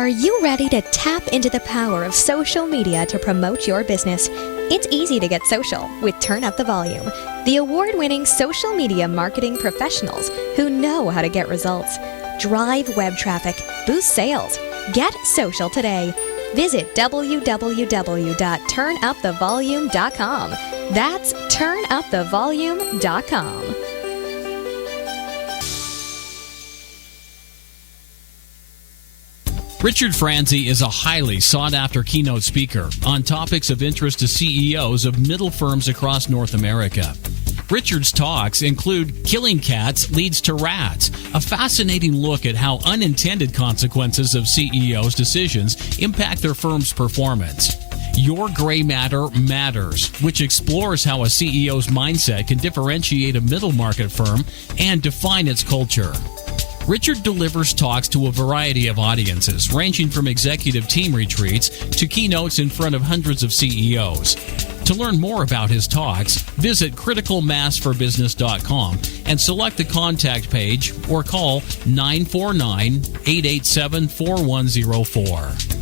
Are you ready to tap into the power of social media to promote your business? It's easy to get social with Turn Up the Volume, the award-winning social media marketing professionals who know how to get results. Drive web traffic, boost sales, get social today. Visit www.turnupthevolume.com. That's turnupthevolume.com. Richard Franzi is a highly sought-after keynote speaker on topics of interest to CEOs of middle firms across North America. Richard's talks include Killing Cats Leads to Rats, a fascinating look at how unintended consequences of CEOs' decisions impact their firm's performance. Your Gray Matter Matters, which explores how a CEO's mindset can differentiate a middle market firm and define its culture. Richard delivers talks to a variety of audiences, ranging from executive team retreats to keynotes in front of hundreds of CEOs. To learn more about his talks, visit criticalmassforbusiness.com and select the contact page or call 949-887-4104.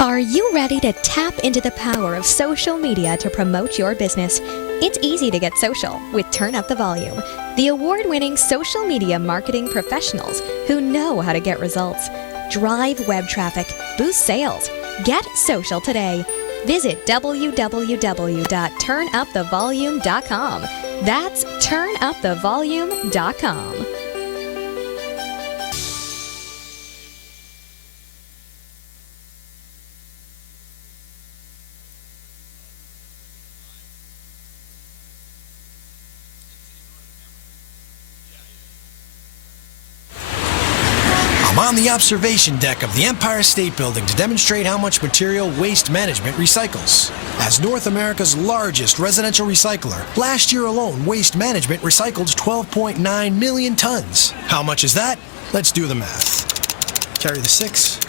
Are you ready to tap into the power of social media to promote your business? It's easy to get social with Turn Up the Volume, the award-winning social media marketing professionals who know how to get results. Drive web traffic, boost sales, get social today. Visit www.turnupthevolume.com. That's turnupthevolume.com. I'm on the observation deck of the Empire State Building to demonstrate how much material Waste Management recycles. As North America's largest residential recycler, last year alone, Waste Management recycled 12.9 million tons. How much is that? Let's do the math. Carry the 6.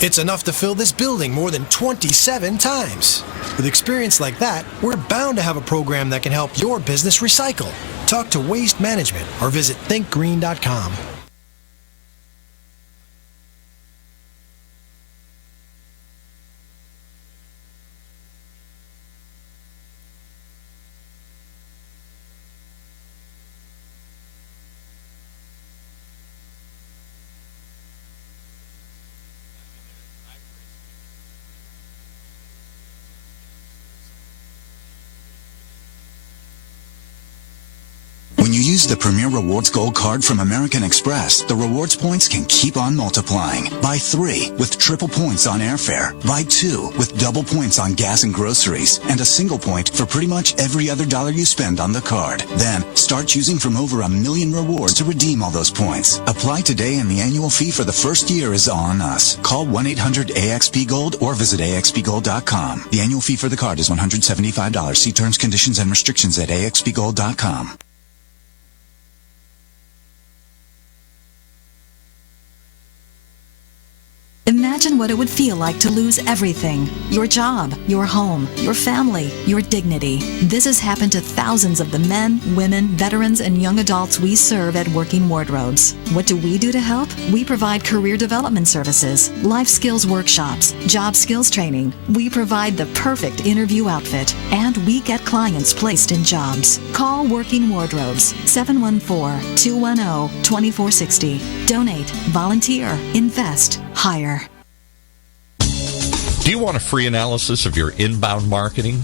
It's enough to fill this building more than 27 times. With experience like that, we're bound to have a program that can help your business recycle. Talk to Waste Management or visit thinkgreen.com. When you use the Premier Rewards Gold Card from American Express, the rewards points can keep on multiplying. Buy 3 with triple points on airfare. Buy 2 with double points on gas and groceries. And a single point for pretty much every other dollar you spend on the card. Then, start choosing from over 1 million rewards to redeem all those points. Apply today and the annual fee for the first year is on us. Call 1-800-AXP-GOLD or visit AXPGold.com. The annual fee for the card is $175. See terms, conditions, and restrictions at AXPGold.com. what it would feel like to lose everything. Your job, your home, your family, your dignity. This has happened to thousands of the men, women, veterans, and young adults we serve at Working Wardrobes. What do we do to help? We provide career development services, life skills workshops, job skills training. We provide the perfect interview outfit, and we get clients placed in jobs. Call Working Wardrobes, 714-210-2460. Donate, volunteer, invest, hire. Do you want a free analysis of your inbound marketing?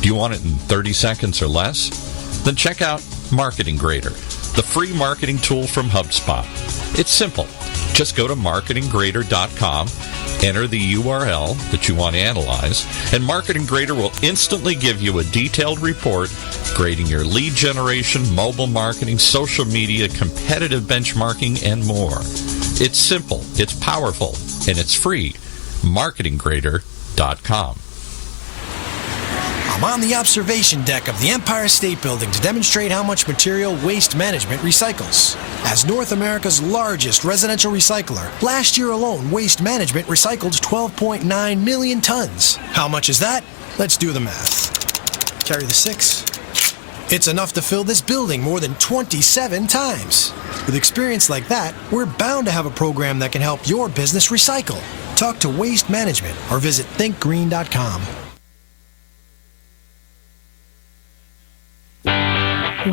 Do you want it in 30 seconds or less? Then check out Marketing Grader, the free marketing tool from HubSpot. It's simple. Just go to marketinggrader.com, enter the URL that you want to analyze, and Marketing Grader will instantly give you a detailed report grading your lead generation, mobile marketing, social media, competitive benchmarking, and more. It's simple, it's powerful, and it's free. marketinggrader.com. I'm on the observation deck of the Empire State Building to demonstrate how much material waste management recycles. As North America's largest residential recycler, last year alone, Waste Management recycled 12.9 million tons. How much is that? Let's do the math. Carry the 6. It's enough to fill this building more than 27 times. With experience like that, we're bound to have a program that can help your business recycle. Talk to Waste Management or visit thinkgreen.com.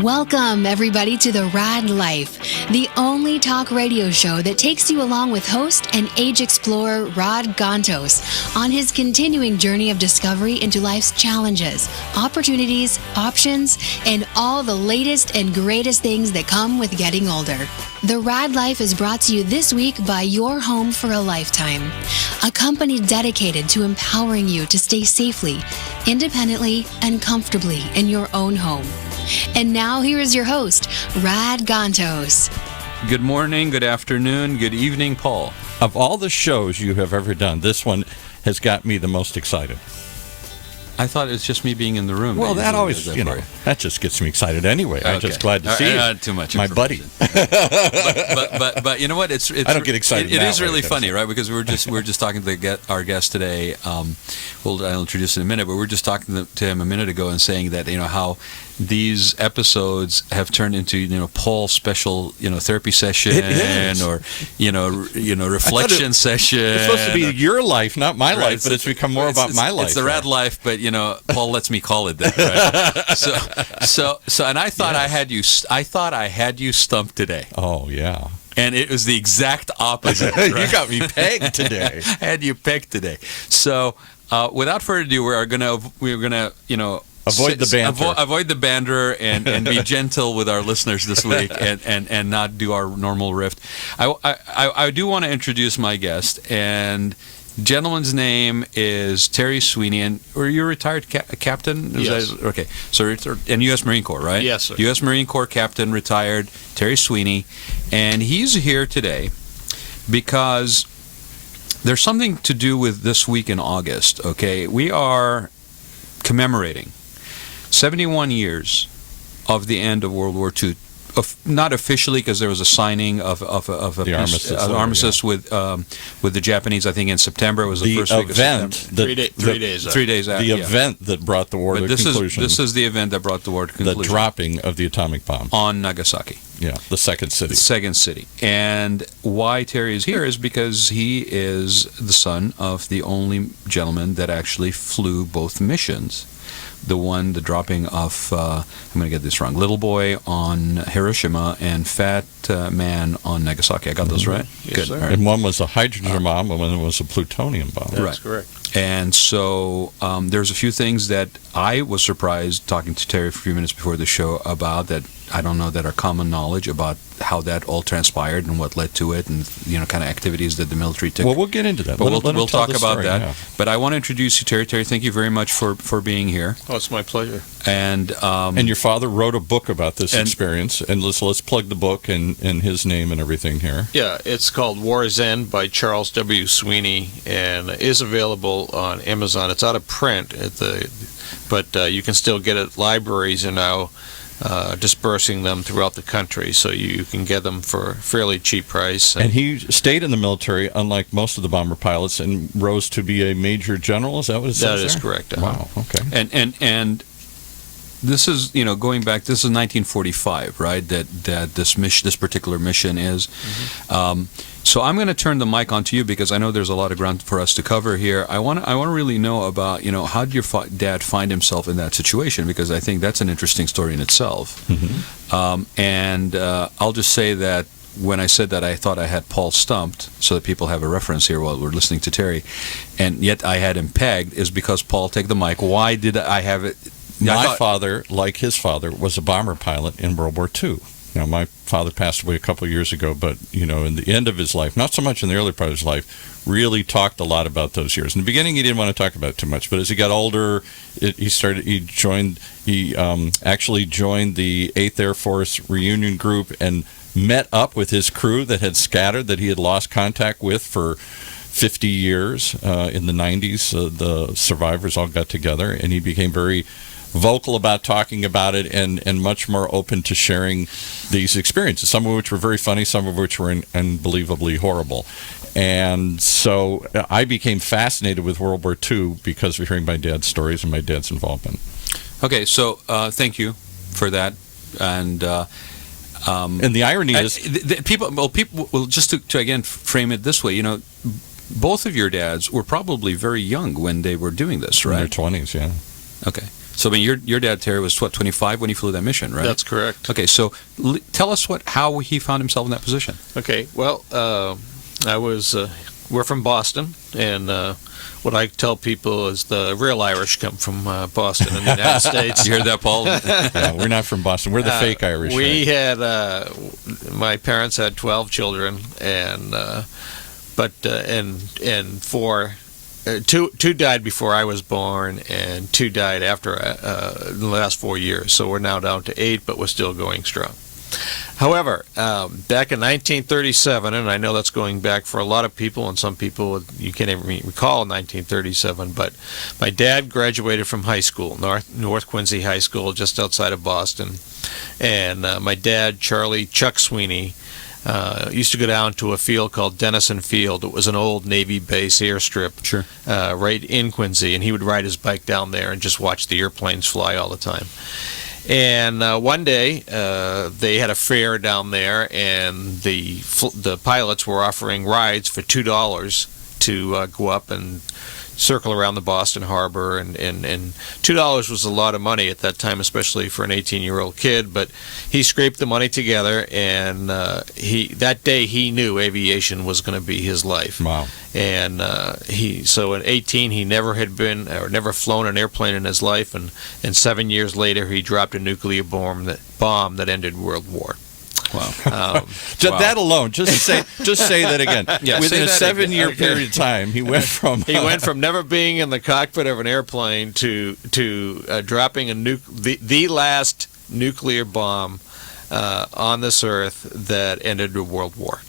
Welcome, everybody, to the Raad Life, the only talk radio show that takes you along with host and age explorer Raad Ghantous on his continuing journey of discovery into life's challenges, opportunities, options, and all the latest and greatest things that come with getting older. The Raad Life is brought to you this week by Your Home for a Lifetime, a company dedicated to empowering you to stay safely, independently, and comfortably in your own home. And now here is your host, Raad Ghantous. Good morning, good afternoon, good evening, Paul. Of all the shows you have ever done, this one has got me the most excited. I thought it was just me being in the room. Well, that always, that just gets me excited anyway. Okay. I'm just glad to see you. Too much my buddy. but you know what? It's I don't get excited. It is really funny, right? Because we're just talking to our guest today. I'll introduce him in a minute, but we're just talking to him a minute ago and saying that how these episodes have turned into Paul's special therapy session or reflection session. It's supposed to be your life, not my life, but it's become more about my life. It's the Raad Life, but Paul lets me call it that. Right? so and I thought I had you stumped today. Oh yeah. And it was the exact opposite. Right? You got me pegged today. I had you pegged today. So without further ado, we're gonna avoid the banter. Avoid the banter and be gentle with our listeners this week and not do our normal riff. I do want to introduce my guest, and gentleman's name is Terry Sweeney, and are you a retired captain? Yes. Okay. So in U.S. Marine Corps, right? Yes, sir. U.S. Marine Corps captain, retired, Terry Sweeney, and he's here today because there's something to do with this week in August, okay? We are commemorating 71 years of the end of World War II. Not officially, because there was a signing of the armistice with the Japanese. I think in September. It was the first week of September. 3 days. 3 days after. The event that brought the war to conclusion. This is the event that brought the war to conclusion. The dropping of the atomic bomb on Nagasaki. Yeah, the second city. The second city. And why Terry is here is because he is the son of the only gentleman that actually flew both missions. The dropping of, I'm going to get this wrong, Little Boy on Hiroshima and Fat Man on Nagasaki. I got those right? Yes, Good. Sir. Right. And one was a hydrogen bomb and one was a plutonium bomb. That's correct. And so there's a few things that I was surprised talking to Terry for a few minutes before the show about that I don't know that are common knowledge about how that all transpired and what led to it and kind of activities that the military took. Well, we'll get into that. But we'll talk about story, that. Yeah. But I want to introduce you, Terry. Terry, thank you very much for being here. Oh, it's my pleasure. And your father wrote a book about this experience, and let's plug the book and his name and everything here. Yeah, it's called War's End by Charles W. Sweeney, and is available on Amazon. It's out of print but you can still get it. Libraries are now dispersing them throughout the country, so you can get them for a fairly cheap price. And he stayed in the military, unlike most of the bomber pilots, and rose to be a major general. Is that what it says? That is correct. Wow. Okay. And this is, going back. This is 1945, right? That this particular mission is. So I'm going to turn the mic on to you because I know there's a lot of ground for us to cover here. I want to really know about how did your dad find himself in that situation, because I think that's an interesting story in itself. And I'll just say that when I said that, I thought I had Paul stumped, so that people have a reference here while we're listening to Terry, and yet I had him pegged, is because Paul, take the mic. Why did I have it? My father, like his father, was a bomber pilot in World War II. My father passed away a couple of years ago, but, in the end of his life, not so much in the early part of his life, really talked a lot about those years. In the beginning, he didn't want to talk about it too much, but as he got older, he actually joined the 8th Air Force reunion group and met up with his crew that had scattered, that he had lost contact with for 50 years. In the 90s, the survivors all got together, and he became very vocal about talking about it and much more open to sharing these experiences, some of which were very funny, some of which were unbelievably horrible. And so I became fascinated with World War II because of hearing my dad's stories and my dad's involvement. Okay, so thank you for that. And the irony is, people just to again frame it this way, both of your dads were probably very young when they were doing this, right? In their 20s, yeah. Okay. So, your dad, Terry, was, 25 when he flew that mission, right? That's correct. Okay, so tell us how he found himself in that position. Okay, well, we're from Boston, and what I tell people is the real Irish come from Boston in the United States. You heard that, Paul? Yeah, we're not from Boston. We're the fake Irish. We had, my parents had 12 children, and four... Two died before I was born, and 2 died after in the last 4 years. So we're now down to 8, but we're still going strong. However, back in 1937, and I know that's going back for a lot of people, and some people you can't even recall 1937, but my dad graduated from high school, North Quincy High School, just outside of Boston. And my dad, Chuck Sweeney, used to go down to a field called Denison Field. It was an old Navy base airstrip, sure, right in Quincy, and he would ride his bike down there and just watch the airplanes fly all the time. And one day, they had a fair down there, and the pilots were offering rides for $2 to go up and circle around the Boston Harbor, and $2 was a lot of money at that time, especially for an 18-year-old kid. But he scraped the money together, and that day he knew aviation was going to be his life. Wow! And so at 18 he never flown an airplane in his life, and 7 years later he dropped a nuclear bomb that ended World War. Wow. That alone, just say that again. Yeah, within a 7-year period of time, he went from never being in the cockpit of an airplane to dropping the last nuclear bomb on this earth that ended the World War.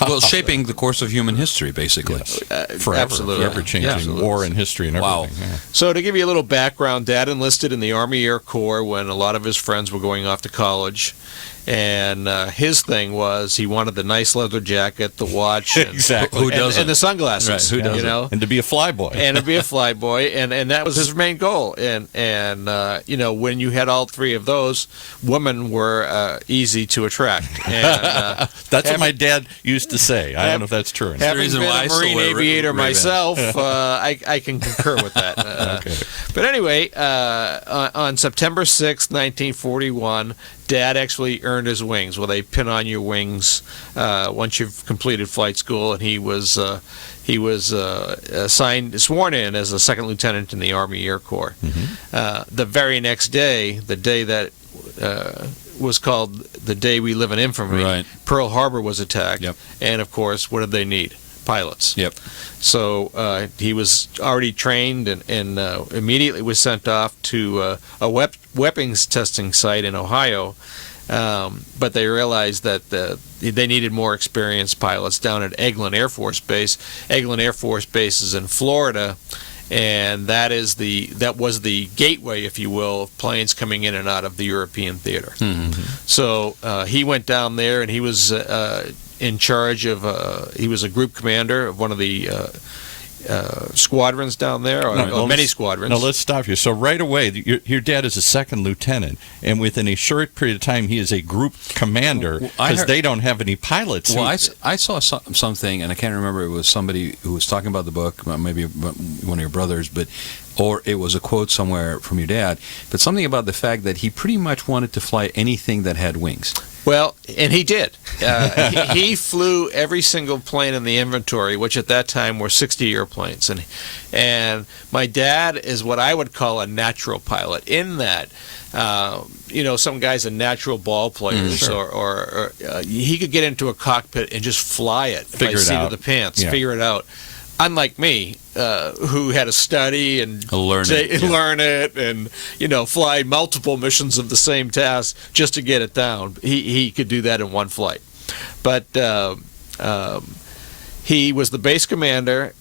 Well, shaping the course of human history, basically. Yes. Forever changing war and history and everything. Wow. Yeah. So to give you a little background, Dad enlisted in the Army Air Corps when a lot of his friends were going off to college. And his thing was he wanted the nice leather jacket, the watch, and, exactly. Who doesn't? And the sunglasses. Right. Who doesn't? And to be a flyboy. And that was his main goal. And when you had all 3 of those, women were easy to attract. And, that's what my dad used to say. I don't know if that's true. Having been a Marine aviator myself, I can concur with that. Okay. But anyway, on September 6th, 1941, Dad actually earned his wings. Well, they pin on your wings once you've completed flight school, and he was sworn in as a second lieutenant in the Army Air Corps. Mm-hmm. The very next day, the day that was called the day we live in infamy, right. Pearl Harbor was attacked, yep. And of course, what did they need? Pilots. Yep. So he was already trained and immediately was sent off to a weapons testing site in Ohio. But they realized that they needed more experienced pilots down at Eglin Air Force Base. Eglin Air Force Base is in Florida, and that was the gateway, if you will, of planes coming in and out of the European theater. Mm-hmm. So he went down there, and he was in charge of. He was a group commander of one of the squadrons down there, or many squadrons. No, let's stop you. So right away, your dad is a second lieutenant, and within a short period of time, he is a group commander because they don't have any pilots. Well, I saw something, and I can't remember. It was somebody who was talking about the book, maybe one of your brothers, or it was a quote somewhere from your dad, but something about the fact that he pretty much wanted to fly anything that had wings. Well, and he did. He flew every single plane in the inventory, which at that time were 60 airplanes. And my dad is what I would call a natural pilot, in that, some guys are natural ball players, or he could get into a cockpit and just fly it by the seat of the pants, figure it out. Unlike me, who had to study and learn it, and fly multiple missions of the same task just to get it down, he could do that in one flight. But he was the base commander.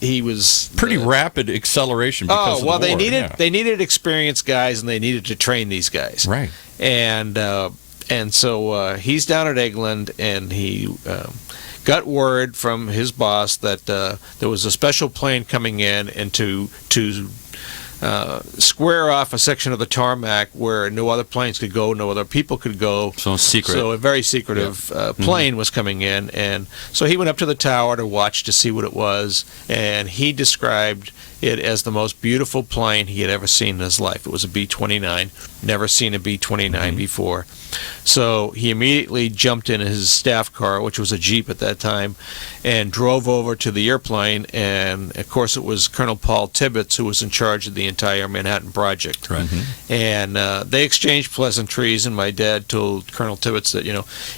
He was pretty rapid acceleration. Because of the war. They needed experienced guys, and they needed to train these guys. Right. And so he's down at England, and he got word from his boss that there was a special plane coming in, and to square off a section of the tarmac where no other planes could go, no other people could go. So secret. So a very secretive plane was coming in, and so he went up to the tower to watch to see what it was, and he described it as the most beautiful plane he had ever seen in his life. It was a B-29, never seen a B-29 before. So he immediately jumped in his staff car, which was a Jeep at that time, and drove over to the airplane. And, of course, it was Colonel Paul Tibbets who was in charge of the entire Manhattan Project. Right. And they exchanged pleasantries, and my dad told Colonel Tibbets that,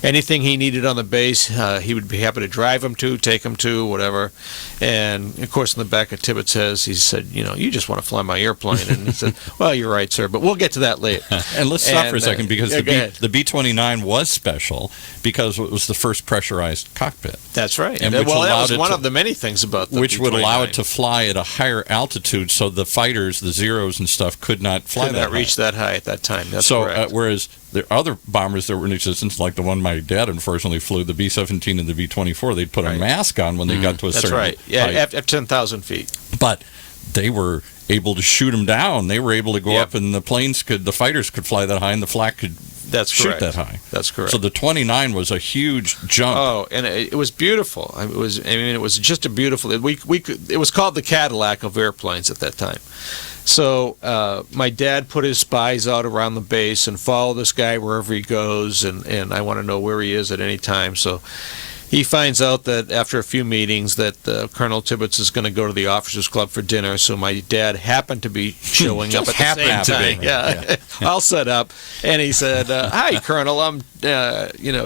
anything he needed on the base, he would be happy to drive him to, take him to, whatever. And, of course, in the back of Tibbets' head, he said, you just want to fly my airplane. And he said, well, you're right, sir, but we'll get to that later. And let's stop for a second, because the B-29 was special because it was the first pressurized cockpit. That's right. And that was one of the many things about the which B-29. would allow it to fly at a higher altitude, so the fighters, the Zeros and stuff, could not fly that high. Reach that high at that time. That's correct. Whereas the other bombers that were in existence, like the one my dad unfortunately flew, the B-17 and the B-24, they'd put a mask on when they got to a certain height. That's right. At 10,000 feet. But they were able to shoot them down. They were able to go up, and the fighters could fly that high, and the flak could shoot that high. That's correct. So the 29 was a huge jump. Oh, and it was beautiful. It was just a beautiful. It was called the Cadillac of airplanes at that time. So my dad put his spies out around the base and follow this guy wherever he goes, and I want to know where he is at any time. So he finds out that after a few meetings that Colonel Tibbets is going to go to the Officers Club for dinner. So my dad happened to be showing up at the same time. Yeah, all set up. And he said, "Hi, Colonel. I'm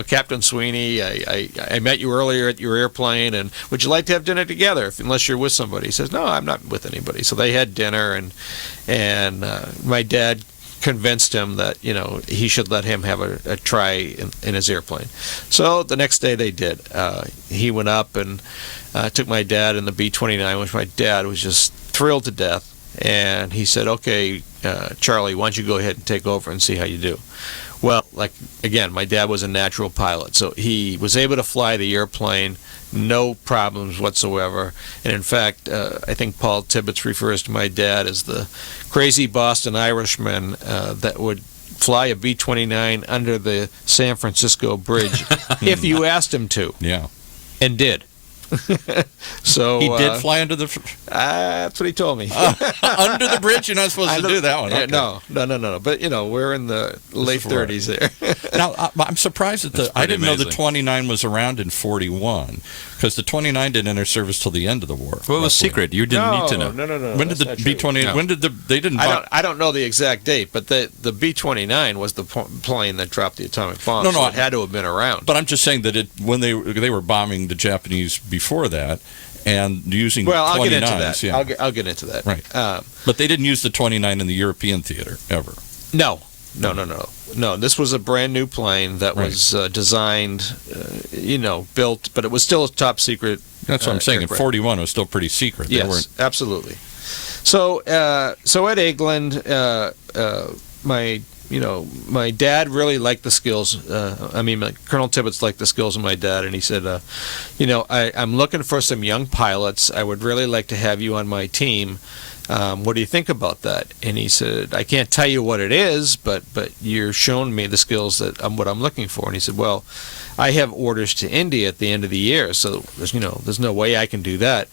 Captain Sweeney. I met you earlier at your airplane, and would you like to have dinner together? Unless you're with somebody." He says, "No, I'm not with anybody." So they had dinner, and my dad convinced him that he should let him have a try in his airplane. So the next day they did. He went up and took my dad in the B-29, which my dad was just thrilled to death. And he said, "Okay, Charlie, why don't you go ahead and take over and see how you do?" Well, again, my dad was a natural pilot, so he was able to fly the airplane, no problems whatsoever. And in fact, I think Paul Tibbets refers to my dad as the crazy Boston Irishman that would fly a B-29 under the San Francisco Bridge if you asked him to. Yeah. And did. So he did fly under the. That's what he told me. Under the bridge, you're not supposed to do that one. Okay. No. But we're in the late 30s there. Now I'm surprised that I didn't know the 29 was around in 41, because the 29 didn't enter service till the end of the war. Well, it was secret. You didn't need to know. No. When did the B-29? No. When did they didn't? I don't know the exact date, but the B-29 was the plane that dropped the atomic bomb. So it had to have been around. But I'm just saying that when they were bombing the Japanese before that, and using 29s. I'll get into that. Yeah. I'll get into that. Right. But they didn't use the 29 in the European theater ever. No. This was a brand new plane that was designed, built, but it was still a top secret That's what I'm saying. In 41, it was still pretty secret. Yes, absolutely. So at Egeland, my dad really liked the skills. Colonel Tibbets liked the skills of my dad, and he said, I'm looking for some young pilots. I would really like to have you on my team. What do you think about that? And he said, I can't tell you what it is, but you're showing me the skills that what I'm looking for. And he said, well, I have orders to India at the end of the year, so there's no way I can do that.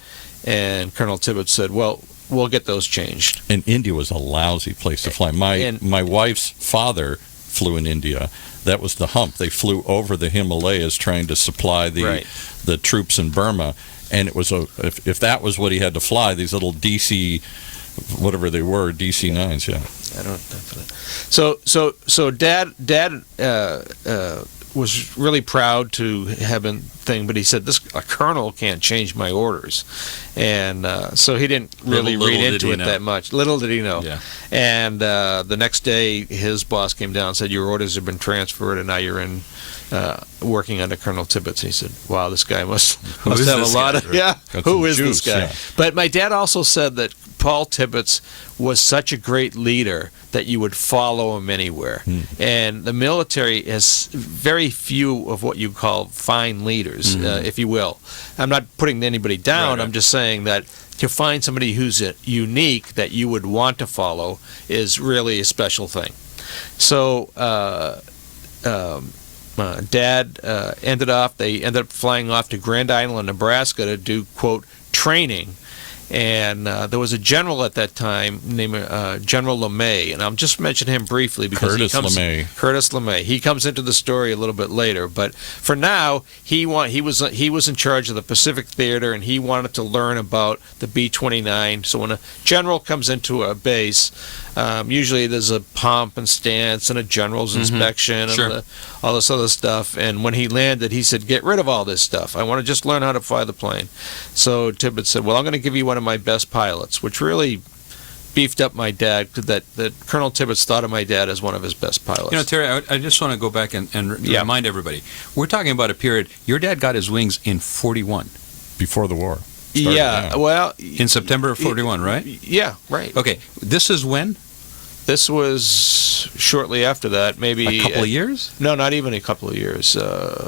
And Colonel Tibbets said, well, we'll get those changed. And India was a lousy place to fly. My wife's father flew in India. That was the hump. They flew over the Himalayas trying to supply the troops in Burma. And it was if that was what he had to fly, these little DC, whatever they were, DC-9s, yeah. I don't know. So Dad was really proud to have a thing, but he said a colonel can't change my orders, and so he didn't really read into it that much. Little did he know. Yeah. And the next day, his boss came down and said, "Your orders have been transferred, and now you're in." Working under Colonel Tibbets. He said, wow, this guy must have a lot of... Yeah, who is this guy? Yeah. But my dad also said that Paul Tibbets was such a great leader that you would follow him anywhere. And the military has very few of what you call fine leaders, if you will. I'm not putting anybody down. Right. I'm just saying that to find somebody who's unique that you would want to follow is really a special thing. So... Dad ended up flying off to Grand Island, Nebraska to do, quote, training. And there was a general at that time named General LeMay, and I'll just mention him briefly because Curtis LeMay. He comes into the story a little bit later, but for now, he was in charge of the Pacific Theater, and he wanted to learn about the B-29. So when a general comes into a base, usually there's a pomp and stance and a general's inspection and all this other stuff. And when he landed, he said, get rid of all this stuff. I want to just learn how to fly the plane. So Tibbets said, well, I'm going to give you one of my best pilots, which really beefed up my dad, that Colonel Tibbets thought of my dad as one of his best pilots. Terry, I just want to go back and remind everybody. We're talking about a period, your dad got his wings in 41. Before the war. Well... In September of 41, right? Yeah, right. Okay, this is when? This was shortly after that, maybe... A couple of years? No, not even a couple of years.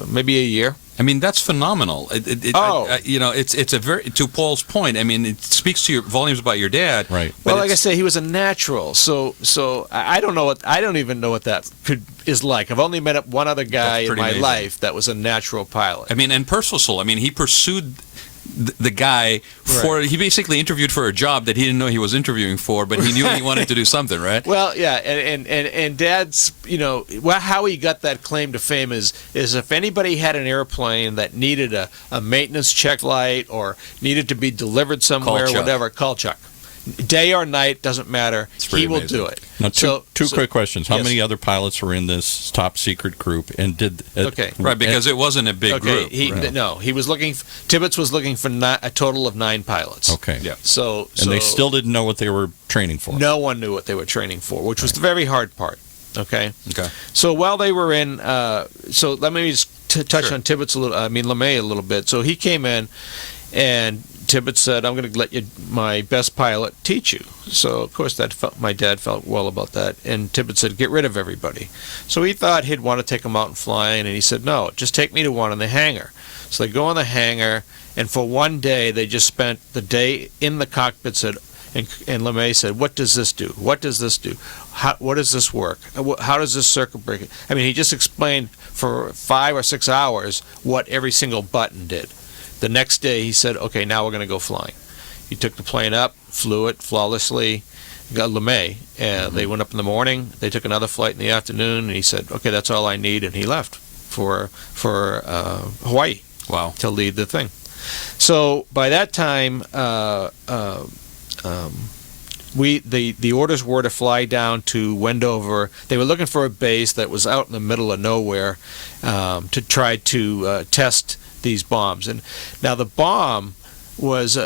Maybe a year. I mean, that's phenomenal. It's a very, to Paul's point, I mean, it speaks to your volumes about your dad. Right. Well, like I say, he was a natural. So I don't even know what that is like. I've only met up one other guy in my life that was a natural pilot. I mean, and personal soul. I mean, he pursued the guy he basically interviewed for a job that he didn't know he was interviewing for, but he knew he wanted to do something, right? Well, yeah, and Dad's, how he got that claim to fame is if anybody had an airplane that needed a maintenance check light or needed to be delivered somewhere, call Chuck. Day or night, doesn't matter. He will do it. Now, two quick questions. How many other pilots were in this top secret group? And because it wasn't a big group. No, he was looking. Tibbets was looking for a total of 9 pilots. Okay. Yeah. And they still didn't know what they were training for. No one knew what they were training for, which was the very hard part. Okay. Okay. So while they were in, so let me just touch on Tibbets LeMay a little bit. So he came in, and Tibbets said, I'm going to let my best pilot teach you. So, of course, my dad felt well about that. And Tibbets said, get rid of everybody. So he thought he'd want to take them out and fly, and he said, no, just take me to one in the hangar. So they go in the hangar, and for one day, they just spent the day in the cockpit, and LeMay said, what does this do? What does this do? What does this work? How does this circuit breaker? I mean, he just explained for 5 or 6 hours what every single button did. The next day, he said, okay, now we're going to go flying. He took the plane up, flew it flawlessly, got LeMay, and they went up in the morning. They took another flight in the afternoon, and he said, okay, that's all I need, and he left for Hawaii. Wow. To lead the thing. So by that time, the orders were to fly down to Wendover. They were looking for a base that was out in the middle of nowhere to try to test these bombs. And now the bomb was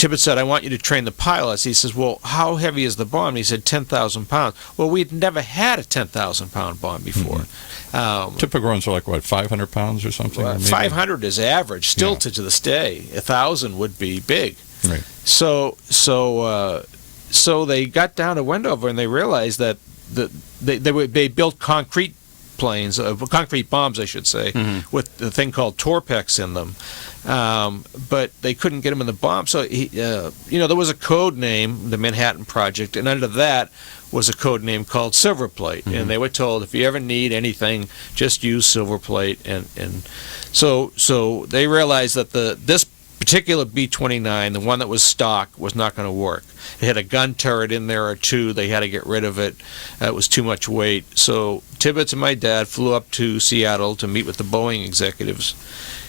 Tibbet said, I want you to train the pilots. He says, well, how heavy is the bomb? And he said, 10,000 pounds. Well, we'd never had a 10,000-pound bomb before. Typical ones are like, what, 500 pounds or something? Or 500 is average, still to this day. 1,000 would be big. Right. So they got down to Wendover, and they realized that they built concrete planes, concrete bombs, I should say, with the thing called Torpex in them. But they couldn't get him in the bomb. So, there was a code name, the Manhattan Project, and under that was a code name called Silverplate. And they were told, if you ever need anything, just use Silverplate. And so they realized that this particular B-29, the one that was stock, was not going to work. It had a gun turret in there or two. They had to get rid of it. It was too much weight. So Tibbets and my dad flew up to Seattle to meet with the Boeing executives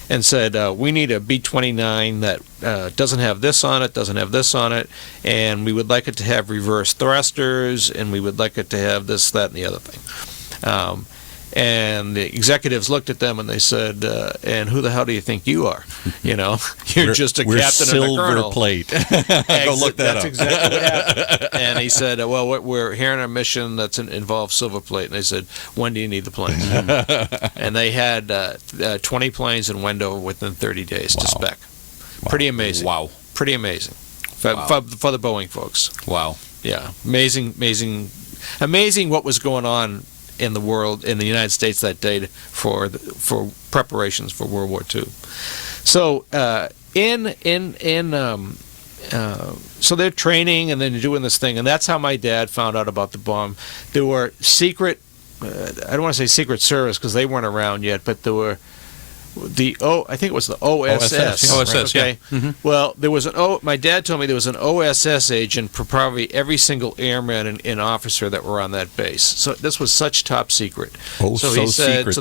and said, we need a B-29 that doesn't have this on it, doesn't have this on it, and we would like it to have reverse thrusters, and we would like it to have this, that, and the other thing. And the executives looked at them and they said, and who the hell do you think you are? You're just a captain and a colonel. Silverplate. Go look that up. That's exactly what happened. And he said, well, we're here on a mission that's involves Silverplate. And they said, when do you need the planes? And they had 20 planes in Wendover within 30 days to spec. Pretty amazing. Wow. Pretty amazing for the Boeing folks. Wow. Yeah. Amazing what was going on in the world, in the United States that day for preparations for World War II. So so they're training and then doing this thing, and that's how my dad found out about the bomb. There were secret, I don't want to say Secret Service because they weren't around yet, but there were I think it was the OSS. OSS, okay. Yeah. Mm-hmm. Well, there was my dad told me there was an OSS agent for probably every single airman and officer that were on that base. So this was such top secret. Oh, so he said, secret. So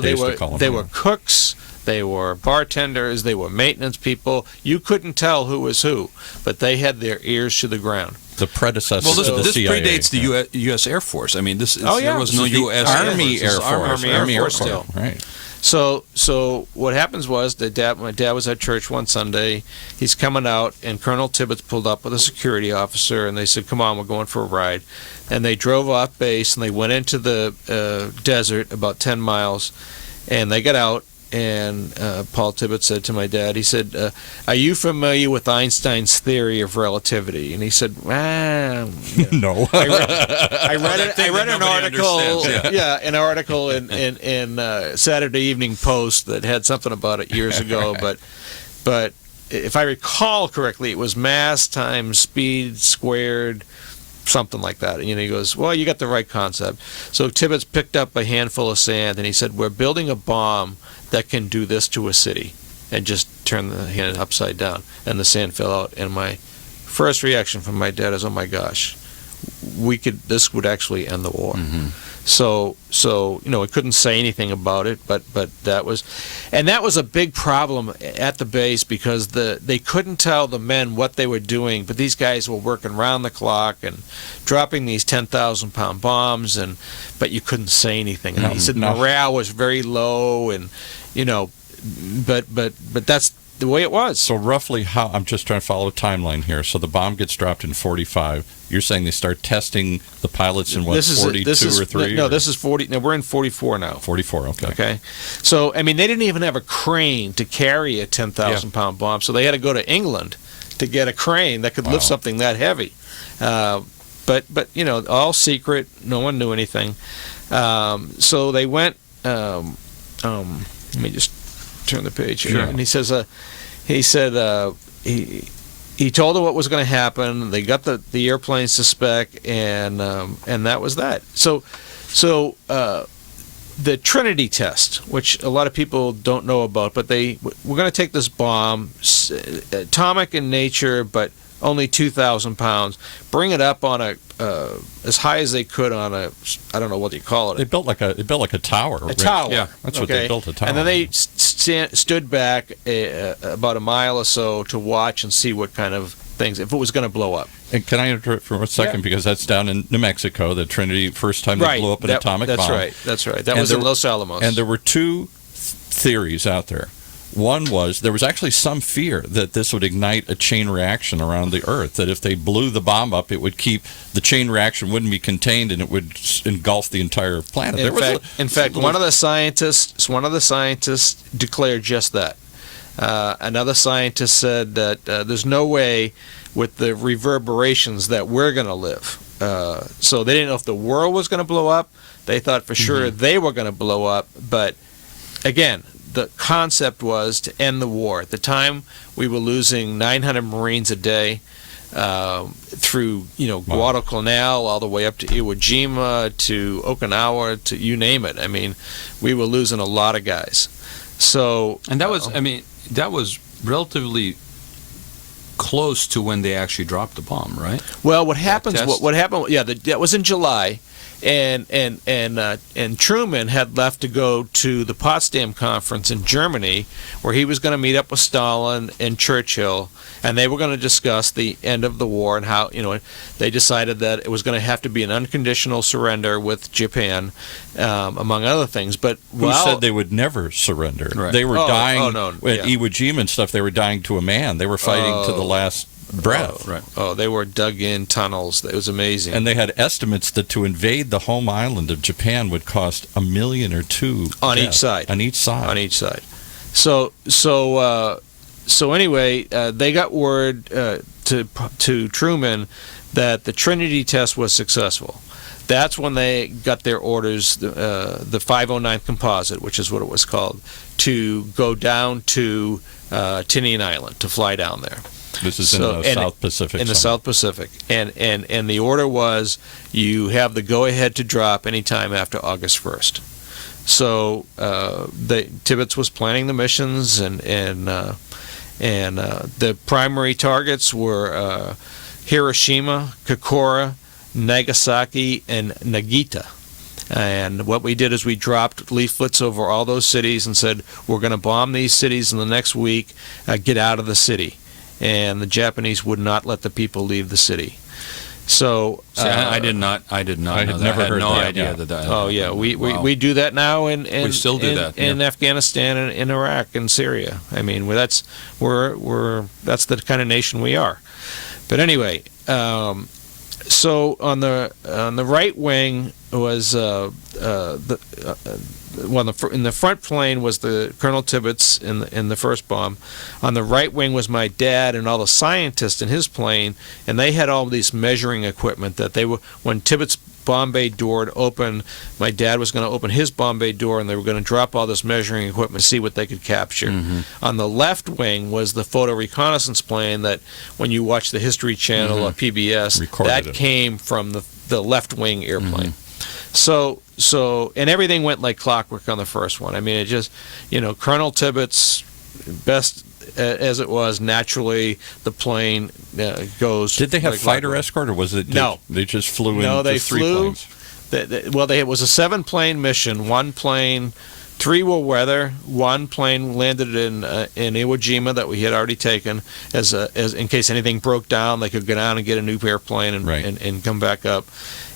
they were cooks, they were bartenders, they were maintenance people. You couldn't tell who was who, but they had their ears to the ground. The predecessor to the this CIA. predates the U.S. Air Force. I mean, there was no U.S. Army Air Force. Army Air Force still. Right. So what happens was my dad was at church one Sunday. He's coming out, and Colonel Tibbets pulled up with a security officer, and they said, "Come on, we're going for a ride." And they drove off base, and they went into the desert about 10 miles, and they got out. And Paul Tibbets said to my dad, he said, "Are you familiar with Einstein's theory of relativity?" And he said, "No." I read an article, an article in Saturday Evening Post that had something about it years ago. But if I recall correctly, it was mass times speed squared, something like that. And he goes, "Well, you got the right concept." So Tibbets picked up a handful of sand and he said, "We're building a bomb that can do this to a city," and just turn the hand upside down, and the sand fell out. And my first reaction from my dad is, "Oh my gosh, this would actually end the war." Mm-hmm. So we couldn't say anything about it, but that was a big problem at the base because they couldn't tell the men what they were doing, but these guys were working round the clock and dropping these 10,000-pound bombs, but you couldn't say anything. And he said morale was very low, and but that's the way it was. So roughly how, I'm just trying to follow a timeline here. So the bomb gets dropped in 45. You're saying they start testing the pilots in 42 or 3? No, this is 40. No, we're in 44 now. 44, okay. Okay. So, I mean, they didn't even have a crane to carry a 10,000-pound bomb, so they had to go to England to get a crane that could lift something that heavy. But all secret. No one knew anything. So they went, let me just turn the page here. Sure. And he said he told her what was going to happen. They got the airplanes to spec, and that was that. So the Trinity test, which a lot of people don't know about, but we're going to take this bomb, atomic in nature, but only 2,000 pounds, bring it up on as high as they could on I don't know what you call it. They built like a tower. A tower. Yeah, that's what they built, a tower. And then they stood back about a mile or so to watch and see what kind of things, if it was going to blow up. And can I interrupt for a second? Yeah. Because that's down in New Mexico, the Trinity, first time they blew up an atomic bomb. That's right. That was in Los Alamos. And there were two theories out there. One was there was actually some fear that this would ignite a chain reaction around the Earth, that if they blew the bomb up, it would keep the chain reaction wouldn't be contained and it would engulf the entire planet. In fact, one of the scientists declared just that. Another scientist said that there's no way with the reverberations that we're going to live. So they didn't know if the world was going to blow up. They thought for sure they were going to blow up. But again, the concept was to end the war. At the time, we were losing 900 Marines a day through Guadalcanal all the way up to Iwo Jima to Okinawa to you name it. I mean, we were losing a lot of guys. So and that was relatively close to when they actually dropped the bomb, right? Well, what happened? Yeah, that was in July, and Truman had left to go to the Potsdam Conference in Germany, where he was going to meet up with Stalin and Churchill, and they were going to discuss the end of the war and how they decided that it was going to have to be an unconditional surrender with Japan, among other things. But who said they would never surrender? Right. They were dying at yeah. Iwo Jima and stuff. They were dying to a man. They were fighting to the last breath. They were dug in tunnels. It was amazing. And they had estimates that to invade the home island of Japan would cost $1 million or $2 million on each side. On each side. So anyway, they got word to Truman that the Trinity test was successful. That's when they got their orders, the 509th Composite, which is what it was called, to go down to Tinian Island, to fly down there. This is in the South Pacific. In the South Pacific. And the order was you have the go-ahead to drop anytime after August 1st. So Tibbets was planning the missions, and the primary targets were Hiroshima, Kokura, Nagasaki, and Nagita. And what we did is we dropped leaflets over all those cities and said, we're going to bomb these cities in the next week, get out of the city. And the Japanese would not let the people leave the city. So I did not. I had never heard no that. idea that. Oh yeah, we do that now, and we still do that in Afghanistan and in Iraq and Syria. I mean, that's the kind of nation we are. But anyway, so on the right wing was in the front plane was the Colonel Tibbets in the first bomb. On the right wing was my dad and all the scientists in his plane, and they had all these measuring equipment that they were, when Tibbets' bomb bay door would open, my dad was going to open his bomb bay door, and they were going to drop all this measuring equipment to see what they could capture. On the left wing was the photo reconnaissance plane that when you watch the History Channel or PBS, that came from the left wing airplane. So and everything went like clockwork on the first one. I mean, it just, Colonel Tibbets, best as it was, naturally the plane goes. Did they have like fighter clockwork. escort, or was it? No, they just flew in. No, they just 3 flew. planes. It was a 7-plane mission. 1 plane, 3 were weather. 1 plane landed in Iwo Jima that we had already taken, as in case anything broke down, they could go down and get a new airplane and come back up.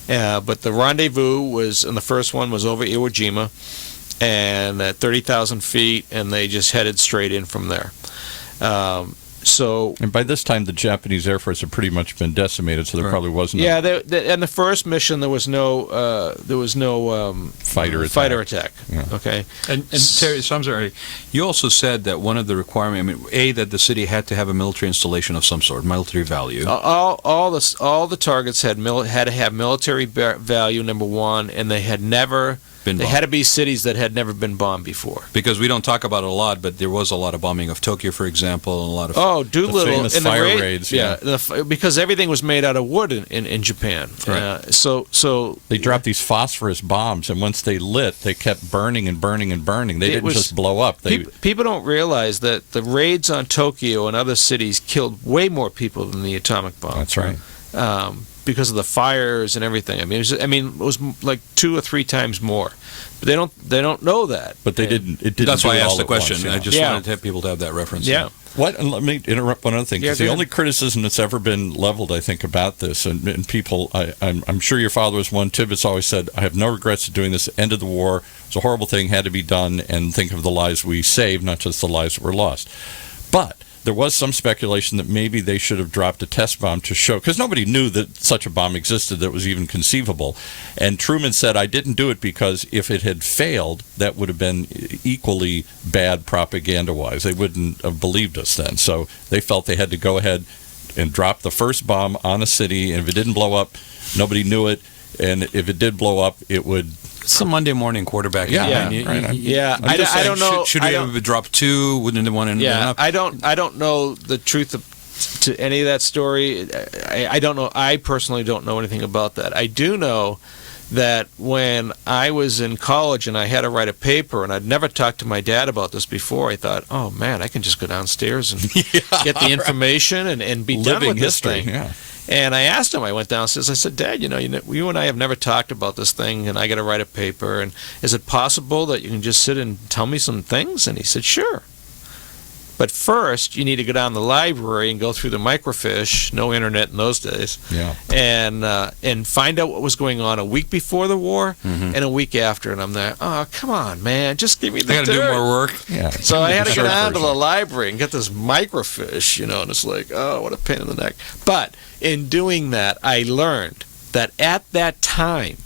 But the rendezvous was, and the first one was over Iwo Jima, and at 30,000 feet, and they just headed straight in from there. And by this time, the Japanese Air Force had pretty much been decimated, so there probably wasn't. Yeah, and the first mission there was no fighter attack. Yeah. Okay. And Terry, so I'm sorry. You also said that one of the requirements, that the city had to have a military installation of some sort, military value. All the targets had to have military value, number one, and they had never. They had to be cities that had never been bombed before. Because we don't talk about it a lot, but there was a lot of bombing of Tokyo, for example, and a lot of famous fire raids. Because everything was made out of wood in Japan. Right. So they dropped these phosphorus bombs, and once they lit, they kept burning and burning and burning. They didn't just blow up. People don't realize that the raids on Tokyo and other cities killed way more people than the atomic bomb. That's right. because of the fires and everything. It was like 2 or 3 times more. But they don't know that. But they didn't. It didn't. That's why I asked the once, question. I just wanted to have people to have that reference. Yeah. What? And let me interrupt one other thing. Because the only criticism that's ever been leveled, I think, about this, and people, I'm sure your father was one. Tibbetts always said, "I have no regrets of doing this. End of the war. It was a horrible thing, had to be done, and think of the lives we saved, not just the lives that were lost." But there was some speculation that maybe they should have dropped a test bomb to show, because nobody knew that such a bomb existed that was even conceivable. And Truman said, "I didn't do it because if it had failed, that would have been equally bad propaganda-wise. They wouldn't have believed us then." So they felt they had to go ahead and drop the first bomb on a city, and if it didn't blow up, nobody knew it. And if it did blow up, it would... It's a Monday morning quarterback. I don't know. Should we have dropped 2? Wouldn't the one end up? I don't know the truth to any of that story. I don't know. I personally don't know anything about that. I do know that when I was in college and I had to write a paper, and I'd never talked to my dad about this before, I thought, oh man, I can just go downstairs and get the information and be done with this thing. Yeah. And I asked him, I went downstairs, I said, "Dad, you and I have never talked about this thing, and I got to write a paper, and is it possible that you can just sit and tell me some things?" And he said, "Sure. But first, you need to go down to the library and go through the microfiche, no internet in those days, and find out what was going on a week before the war and a week after." And I'm there, "Oh, come on, man, just give me the dirt." I got to do more work. Yeah. So I had to go down to the library and get this microfiche, and it's like, oh, what a pain in the neck. But in doing that, I learned that at that time,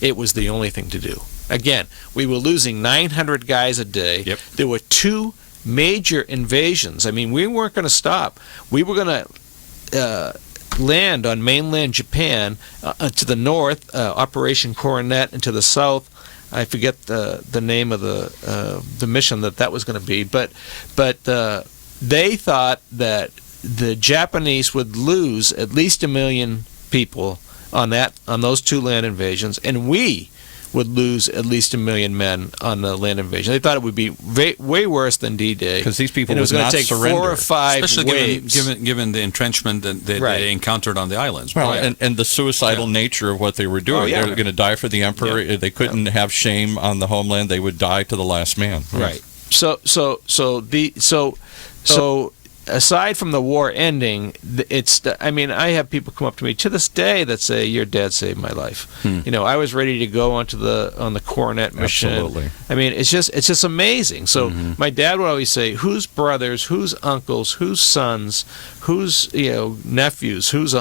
it was the only thing to do. Again, we were losing 900 guys a day. Yep. There were 2 major invasions. We weren't going to stop. We were going to land on mainland Japan to the north, Operation Coronet, and to the south. I forget the name of the mission that was going to be, but they thought that the Japanese would lose at least 1 million people on those 2 land invasions, and we would lose at least 1 million men on the land invasion. They thought it would be way worse than D-Day. Because these people would not take surrender. 4 or 5 Especially waves. given the entrenchment that they encountered on the islands. Well, and the suicidal nature of what they were doing. They were going to die for the emperor. Yeah. They couldn't have shame on the homeland. They would die to the last man. Right. So aside from the war ending, I have people come up to me to this day that say, "Your dad saved my life." I was ready to go on the Coronet mission. Absolutely. It's just amazing. So my dad would always say, "Whose brothers, whose uncles, whose sons, whose nephews, whose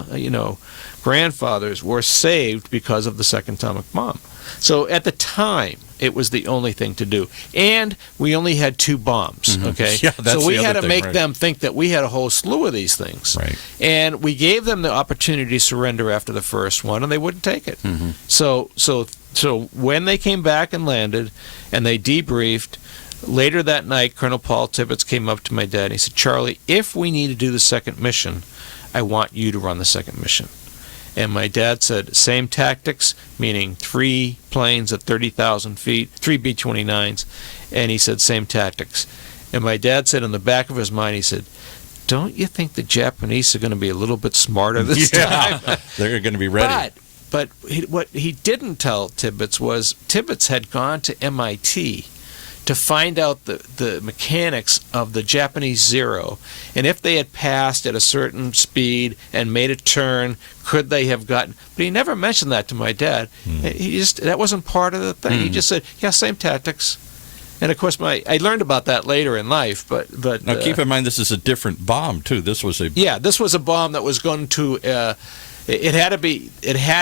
grandfathers were saved because of the second atomic bomb?" So at the time, it was the only thing to do. And we only had 2 bombs, okay? Yeah, that's so we the had other to thing, make them think that we had a whole slew of these things. Right. And we gave them the opportunity to surrender after the first one, and they wouldn't take it. So when they came back and landed, and they debriefed, later that night, Colonel Paul Tibbetts came up to my dad, and he said, "Charlie, if we need to do the second mission, I want you to run the second mission." And my dad said, "Same tactics," meaning 3 planes at 30,000 feet, 3 B-29s. And he said, "Same tactics." And my dad said in the back of his mind, he said, "Don't you think the Japanese are going to be a little bit smarter this time?" They're going to be ready. But what he didn't tell Tibbetts was Tibbetts had gone to MIT to find out the mechanics of the Japanese Zero, and if they had passed at a certain speed and made a turn, could they have gotten? But he never mentioned that to my dad. That wasn't part of the thing. He just said, "Yeah, same tactics." And of course, I learned about that later in life. But now keep in mind, this is a different bomb too. This was a bomb that was going to. It had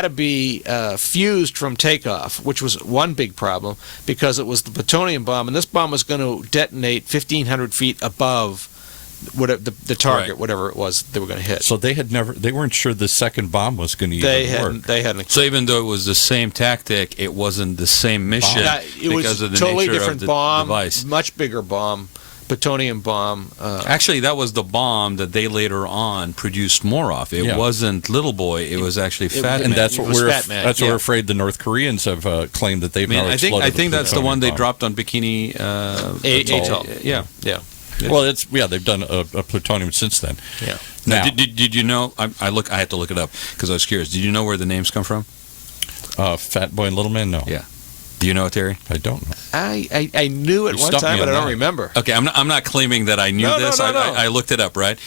to be fused from takeoff, which was one big problem because it was the plutonium bomb, and this bomb was going to detonate 1,500 feet above the target, whatever it was they were going to hit. So they weren't sure the second bomb was going to even work. They hadn't. So even though it was the same tactic, it wasn't the same mission it because was of the totally nature different of the bomb, device. Much bigger bomb. Plutonium bomb. Actually, that was the bomb that they later on produced more of. It wasn't Little Boy. It was actually Fat Man. And that's what we're afraid the North Koreans have claimed that they've now exploded. I think that's the one they dropped on Bikini Atoll. Yeah. Well, they've done a plutonium since then. Yeah. Now, did you know? I had to look it up because I was curious. Did you know where the names come from? Fat Boy and Little Man? No. Yeah. Do you know it, Terry? I don't know. I knew it one time, but I don't remember. Okay, I'm not claiming that I knew this. No. I looked it up, right?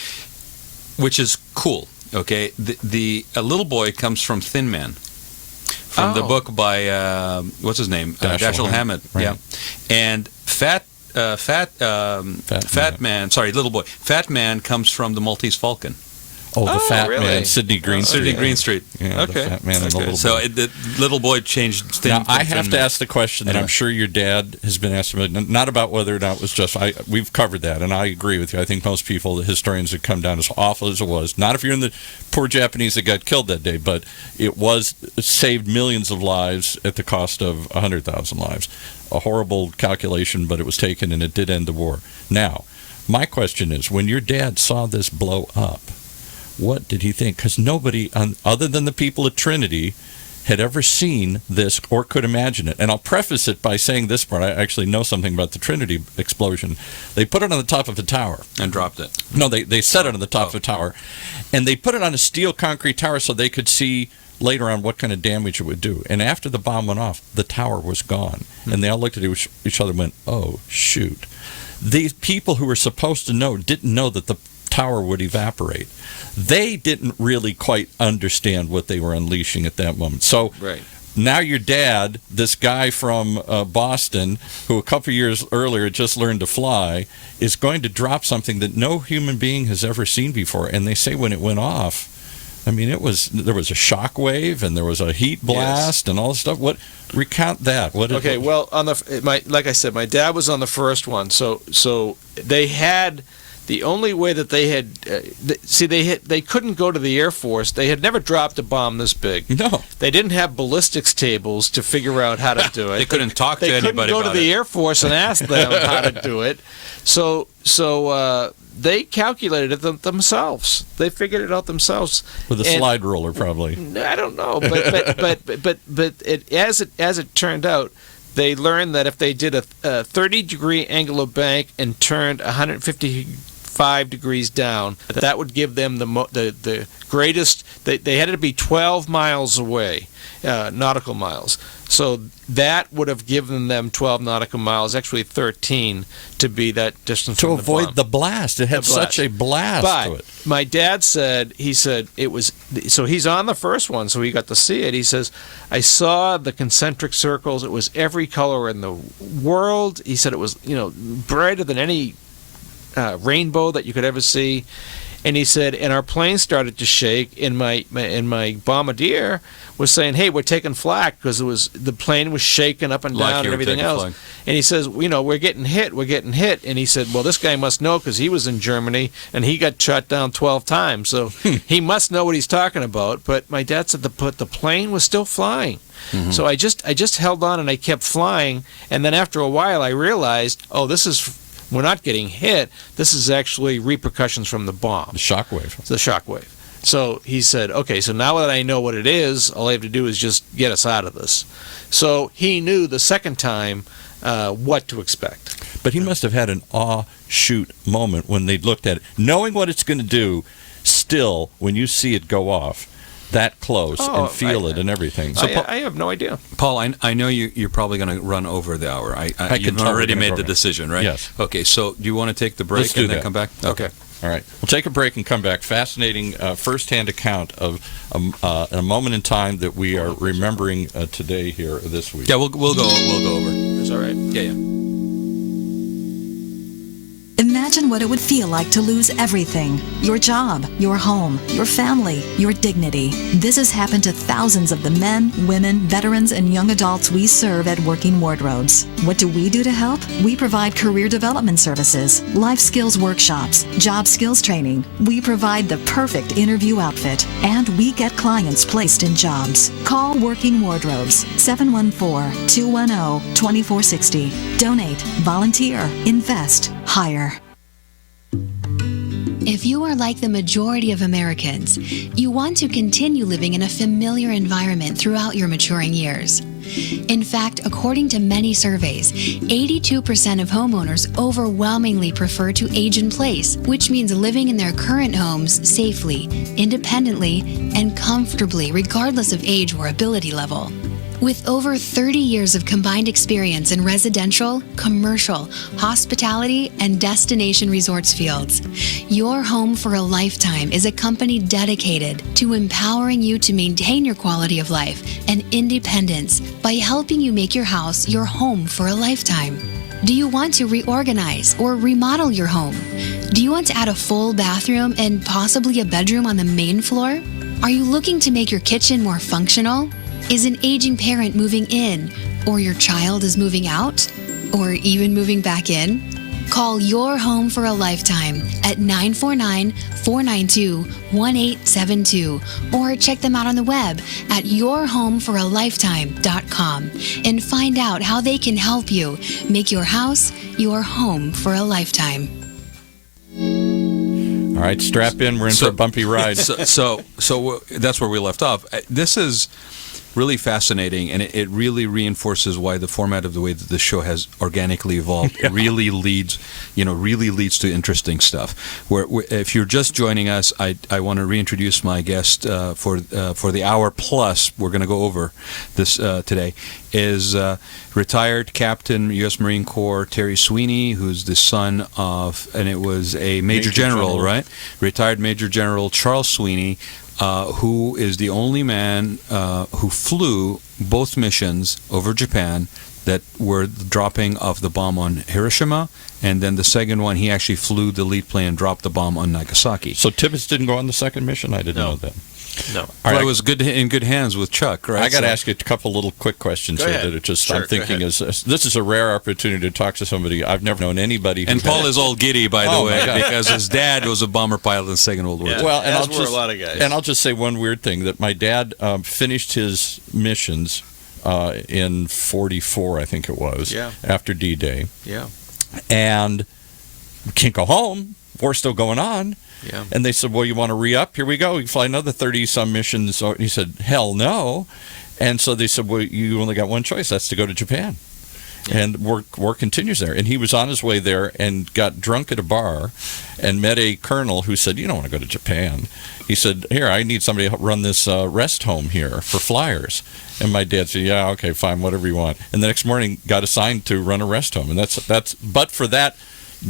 Which is cool. Okay, a little boy comes from Thin Man, from the book by what's his name, Dashiell Hammett. Right. Yeah, and Fat Man. Sorry, little boy. Fat Man comes from the Maltese Falcon. Oh, the Fat really? Man, Sidney Greenstreet. Sidney Greenstreet. Yeah, okay. The Fat Man and the Little Boy. So the little boy changed Thin. Now, I have to ask the question that I'm sure your dad has been asked about, not about whether or not it was just, we've covered that, and I agree with you. I think most people, the historians, have come down as awful as it was. Not if you're in the poor Japanese that got killed that day, but it saved millions of lives at the cost of 100,000 lives. A horrible calculation, but it was taken, and it did end the war. Now, my question is, when your dad saw this blow up, what did he think? Because nobody, other than the people at Trinity, had ever seen this or could imagine it. And I'll preface it by saying this part. I actually know something about the Trinity explosion. They put it on the top of a tower. And dropped it. No, they set it on the top of a tower. And they put it on a steel concrete tower so they could see later on what kind of damage it would do. And after the bomb went off, the tower was gone. And they all looked at each other and went, oh, shoot. These people who were supposed to know didn't know that the tower would evaporate. They didn't really quite understand what they were unleashing at that moment. So now your dad, this guy from Boston, who a couple years earlier just learned to fly, is going to drop something that no human being has ever seen before. And they say when it went off, I mean, there was a shock wave and there was a heat blast and all this stuff. Recount that. Well, like I said, my dad was on the first one, so they had. The only way that they had, they couldn't go to the Air Force. They had never dropped a bomb this big. No. They didn't have ballistics tables to figure out how to do it. They couldn't talk to anybody about it. They couldn't go to the Air Force and ask them how to do it. So they calculated it themselves. They figured it out themselves. With a slide ruler, probably. I don't know, but as it turned out, they learned that if they did a 30-degree angle of bank and turned 155 degrees down, that would give them the greatest. They had to be 12 miles away, nautical miles. So that would have given them 12 nautical miles, actually 13, to be that distance to from the bomb. avoid the blast. It had such a blast to it. My dad said, it was, so he's on the first one, so he got to see it. He says, I saw the concentric circles. It was every color in the world. He said it was, brighter than any rainbow that you could ever see. And he said, and our plane started to shake, and my bombardier was saying, hey, we're taking flak, because the plane was shaking up and down and everything else. Flag. And he says, we're getting hit. And he said, well, this guy must know, because he was in Germany, and he got shot down 12 times. So he must know what he's talking about. But my dad said the plane was still flying. Mm-hmm. So I just held on, and I kept flying. And then after a while, I realized, we're not getting hit. This is actually repercussions from the bomb. The shockwave. The shockwave. So he said, okay, so now that I know what it is, all I have to do is just get us out of this. So he knew the second time what to expect. But he must have had an awe-shoot moment when they looked at it. Knowing what it's going to do, still, when you see it go off, that close and feel it and everything. So I have no idea. Paul, I know you're probably going to run over the hour. You've already made the decision, right? Yes. Okay, so do you want to take the break and then come back? Okay. All right. We'll take a break and come back. Fascinating first-hand account of a moment in time that we are remembering today here this week. Yeah, we'll go over. It's all right. Yeah. Imagine what it would feel like to lose everything. Your job, your home, your family, your dignity. This has happened to thousands of the men, women, veterans, and young adults we serve at Working Wardrobes. What do we do to help? We provide career development services, life skills workshops, job skills training. We provide the perfect interview outfit, and we get clients placed in jobs. Call Working Wardrobes, 714-210-2460. Donate, volunteer, invest, hire. If you are like the majority of Americans, you want to continue living in a familiar environment throughout your maturing years. In fact, according to many surveys, 82% of homeowners overwhelmingly prefer to age in place, which means living in their current homes safely, independently, and comfortably, regardless of age or ability level. With over 30 years of combined experience in residential, commercial, hospitality, and destination resorts fields, Your Home for a Lifetime is a company dedicated to empowering you to maintain your quality of life and independence by helping you make your house your home for a lifetime. Do you want to reorganize or remodel your home? Do you want to add a full bathroom and possibly a bedroom on the main floor? Are you looking to make your kitchen more functional? Is an aging parent moving in, or your child is moving out, or even moving back in? Call Your Home for a Lifetime at 949-492-1872 or check them out on the web at yourhomeforalifetime.com and find out how they can help you make your house your home for a lifetime. All right, strap in. We're in for a bumpy ride. So that's where we left off. This is really fascinating, and it really reinforces why the format of the way that this show has organically evolved really leads to interesting stuff. Where if you're just joining us, I want to reintroduce my guest for the hour plus we're going to go over this today is retired Captain U.S. Marine Corps Terry Sweeney, who's the son of, and it was a Major General, right? Retired Major General Charles Sweeney. Who is the only man who flew both missions over Japan that were the dropping of the bomb on Hiroshima, and then the second one, he actually flew the lead plane and dropped the bomb on Nagasaki. So Tibbets didn't go on the second mission? I didn't know that. No. But it was in good hands with Chuck, right? I got to ask you a couple little quick questions here that I'm thinking is this is a rare opportunity to talk to somebody. I've never known anybody. And Paul is all giddy, by the way, because his dad was a bomber pilot in the Second World War. Yeah. Well, and a lot of guys. And I'll just say one weird thing, that my dad finished his missions in 44, I think it was, after D-Day. Yeah. And can't go home. War's still going on. Yeah. And they said, well, you want to re-up? Here we go. You fly another 30-some missions. And he said, hell no. And so they said, well, you only got one choice. That's to go to Japan. Yeah. And war continues there. And he was on his way there and got drunk at a bar and met a colonel who said, you don't want to go to Japan. He said, here, I need somebody to run this rest home here for flyers. And my dad said, yeah, okay, fine, whatever you want. And the next morning got assigned to run a rest home. And that's but for that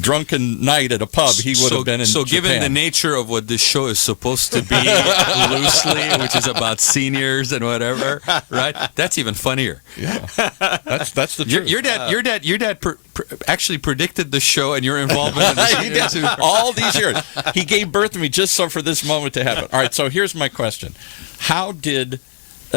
drunken night at a pub, he would have been in Japan. Given the nature of what this show is supposed to be loosely, which is about seniors and whatever, right? That's even funnier. Yeah, that's the truth. Your dad actually predicted the show and your involvement in this. All these years. He gave birth to me just so for this moment to happen. All right, so here's my question: how did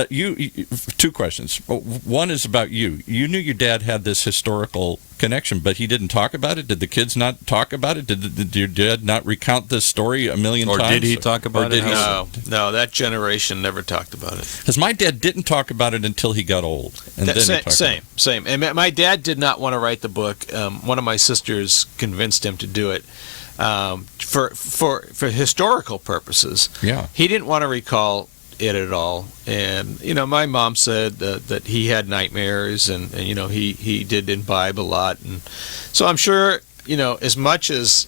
you? Two questions. One is about you. You knew your dad had this historical connection, but he didn't talk about it. Did the kids not talk about it? Did your dad not recount this story a million times? Or did he talk about it? No, that generation never talked about it. Because my dad didn't talk about it until he got old. And then Same. And my dad did not want to write the book. One of my sisters convinced him to do it for historical purposes. Yeah. He didn't want to recall it at all. And my mom said that he had nightmares, and he did imbibe a lot, and so I'm sure as much as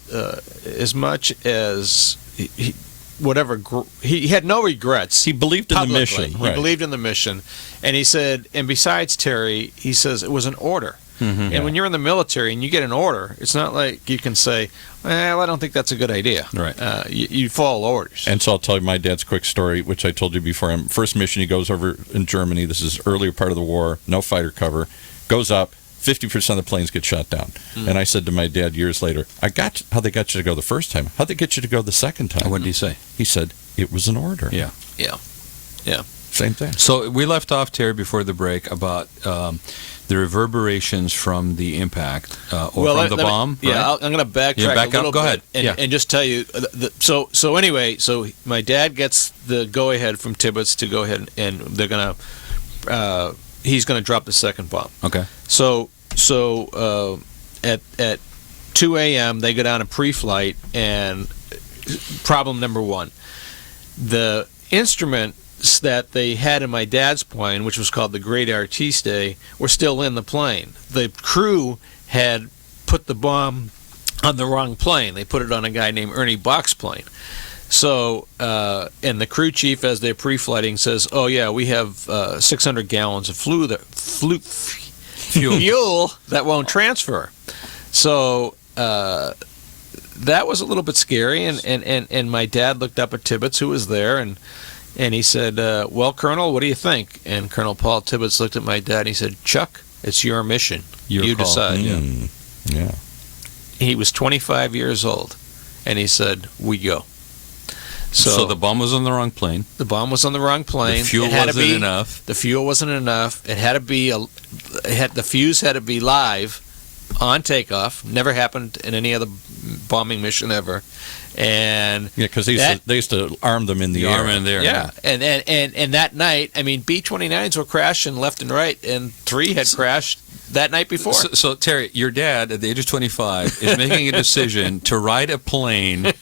he had no regrets. He believed in the mission. He believed in the mission, and he said, and besides, Terry, he says it was an order. Mm-hmm. And when you're in the military and you get an order, it's not like you can say, well, I don't think that's a good idea. Right. You follow orders. And so I'll tell you my dad's quick story, which I told you before. First mission, he goes over in Germany. This is earlier part of the war, no fighter cover. Goes up, 50% of the planes get shot down. Mm. And I said to my dad years later, I got how they got you to go the first time. How'd they get you to go the second time? What did he say? He said, it was an order. Yeah. Same thing. So we left off, Terry, before the break about the reverberations from the impact from the bomb. Yeah, right? I'm going to backtrack back a little up. Go bit ahead. and just tell you. So anyway, my dad gets the go-ahead from Tibbets to go ahead, and they're going to he's going to drop the second bomb. Okay. So at 2 a.m. they go down a pre-flight, and problem number one. The instruments that they had in my dad's plane, which was called the Great Artiste, were still in the plane. The crew had put the bomb on the wrong plane. They put it on a guy named Ernie Bach's plane. So, and the crew chief, as they're pre-flighting, says, "Oh yeah, we have 600 gallons of fuel that won't transfer." So that was a little bit scary. And my dad looked up at Tibbetts, who was there, and he said, "Well, Colonel, what do you think?" And Colonel Paul Tibbetts looked at my dad and he said, "Chuck, it's your mission. You decide." Yeah. He was 25 years old, and he said, "We go." So the bomb was on the wrong plane. The bomb was on the wrong plane. The fuel wasn't enough. The fuel wasn't enough. It had to be the fuse had to be live on takeoff. Never happened in any other bombing mission ever. And because they used to arm them in the air. Arm in there. Yeah. And that night, I mean, B-29s were crashing left and right, and 3 had crashed that night before. So, Terry, your dad, at the age of 25, is making a decision to ride a plane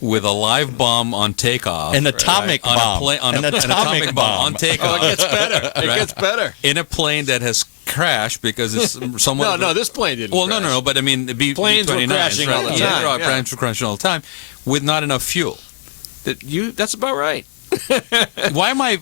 with a live bomb on takeoff. An atomic bomb. An atomic bomb on takeoff. Oh, it gets better. It gets better. In a plane that has crashed because it's somewhat... No, this plane didn't Well, crash. no, but I mean... the Planes were crashing all the time. Yeah, planes were crashing all the time with not enough fuel. That's about right. Why am I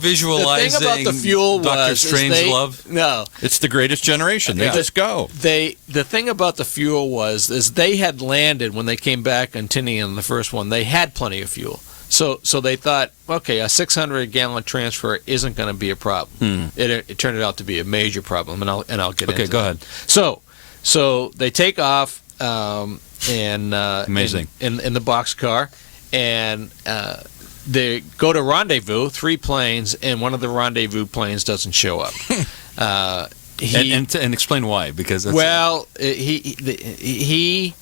visualizing the thing about the fuel Dr. Strangelove? No. It's the greatest generation. They just go. The thing about the fuel is they had landed when they came back on Tinian, the first one. They had plenty of fuel. So they thought, okay, a 600-gallon transfer isn't going to be a problem. It turned out to be a major problem, and I'll get into that. Okay, go ahead. So they take off amazing in the boxcar, and they go to rendezvous, 3 planes, and one of the rendezvous planes doesn't show up. And explain why, because that's he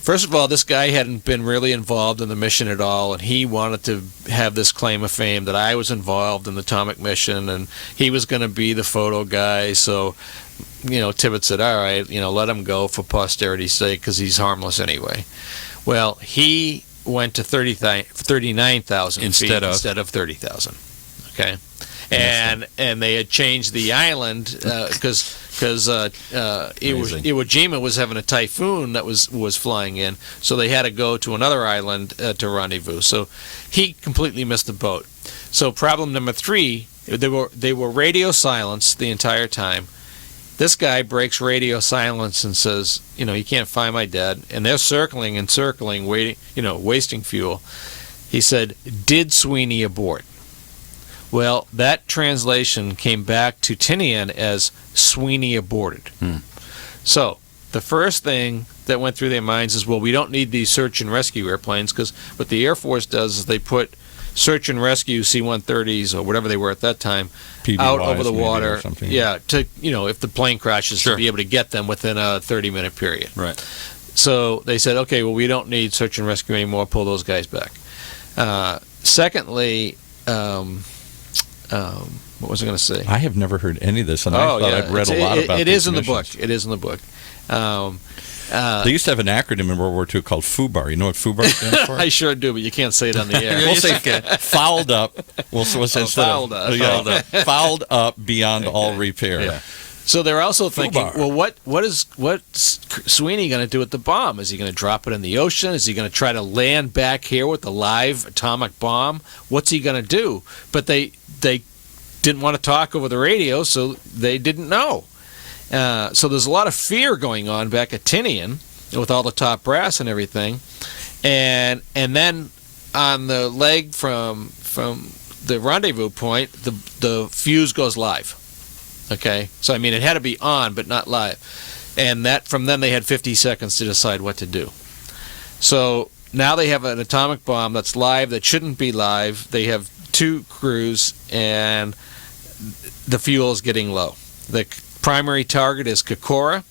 first of all, this guy hadn't been really involved in the mission at all, and he wanted to have this claim of fame that I was involved in the atomic mission, and he was going to be the photo guy. So, Tibbetts said, "All right, let him go for posterity's sake because he's harmless anyway." Well, he went to 39,000 feet instead of 30,000. Okay, and they had changed the island because Iwo Jima was having a typhoon that was flying in, so they had to go to another island to rendezvous. So he completely missed the boat. So problem number 3, they were radio silenced the entire time. This guy breaks radio silence and says, "You can't find my dad," and they're circling and circling, waiting, wasting fuel. He said, "Did Sweeney abort?" Well, that translation came back to Tinian as Sweeney aborted. So the first thing that went through their minds is, well, we don't need these search and rescue airplanes, because what the Air Force does is they put search and rescue C-130s or whatever they were at that time out over the water. To if the plane crashes, to be able to get them within a 30-minute period. Right. So they said, okay, well, we don't need search and rescue anymore. Pull those guys back. Secondly, what was I going to say? I have never heard any of this, and I thought I'd read a lot about it. It is in the book. It is in the book. They used to have an acronym in World War II called FUBAR. You know what FUBAR stands for? I sure do, but you can't say it on the air. We'll say fouled up. Fouled up. Fouled up beyond all repair. Yeah. So they're also thinking, well, what's Sweeney going to do with the bomb? Is he going to drop it in the ocean? Is he going to try to land back here with the live atomic bomb? What's he going to do? But they didn't want to talk over the radio, so they didn't know. So there's a lot of fear going on back at Tinian with all the top brass and everything. And then on the leg from the rendezvous point, the fuse goes live. Okay? So, I mean, it had to be on, but not live. And from then they had 50 seconds to decide what to do. So now they have an atomic bomb that's live that shouldn't be live. They have 2 crews, and the fuel is getting low. The primary target is Kokora,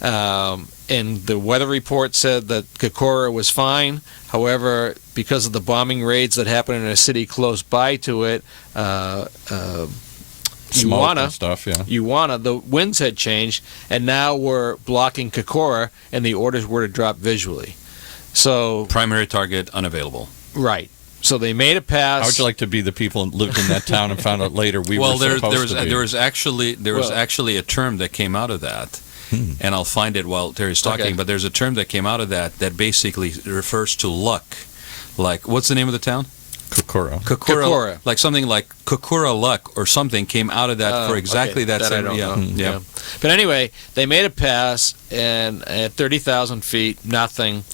and the weather report said that Kokora was fine. However, because of the bombing raids that happened in a city close by to it, Uwana, the winds had changed, and now we're blocking Kokora, and the orders were to drop visually. So primary target unavailable. Right. So they made a pass. How would you like to be the people who lived in that town and found out later we were supposed to be? There was actually a term that came out of that, and I'll find it while Terry's talking. Okay. But there's a term that came out of that basically refers to luck. Like, what's the name of the town? Kokura. Like something like Kokura luck or something came out of that for exactly that same. I don't know. Yeah. But anyway, they made a pass, and at 30,000 feet, nothing.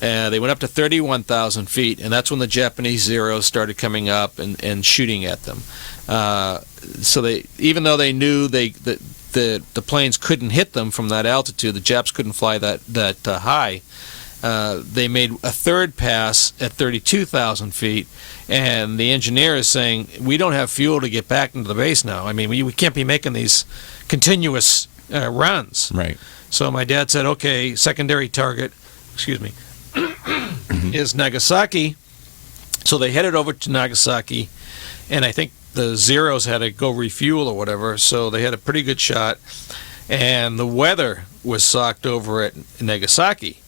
They went up to 31,000 feet, and that's when the Japanese Zeros started coming up and shooting at them. So they, even though they knew that the planes couldn't hit them from that altitude, the Japs couldn't fly that high. They made a third pass at 32,000 feet, and the engineer is saying, we don't have fuel to get back into the base now. I mean, we can't be making these continuous runs. Right. So my dad said, okay, secondary target, is Nagasaki. So they headed over to Nagasaki, and I think the Zeros had to go refuel or whatever, so they had a pretty good shot. And the weather was socked over at Nagasaki.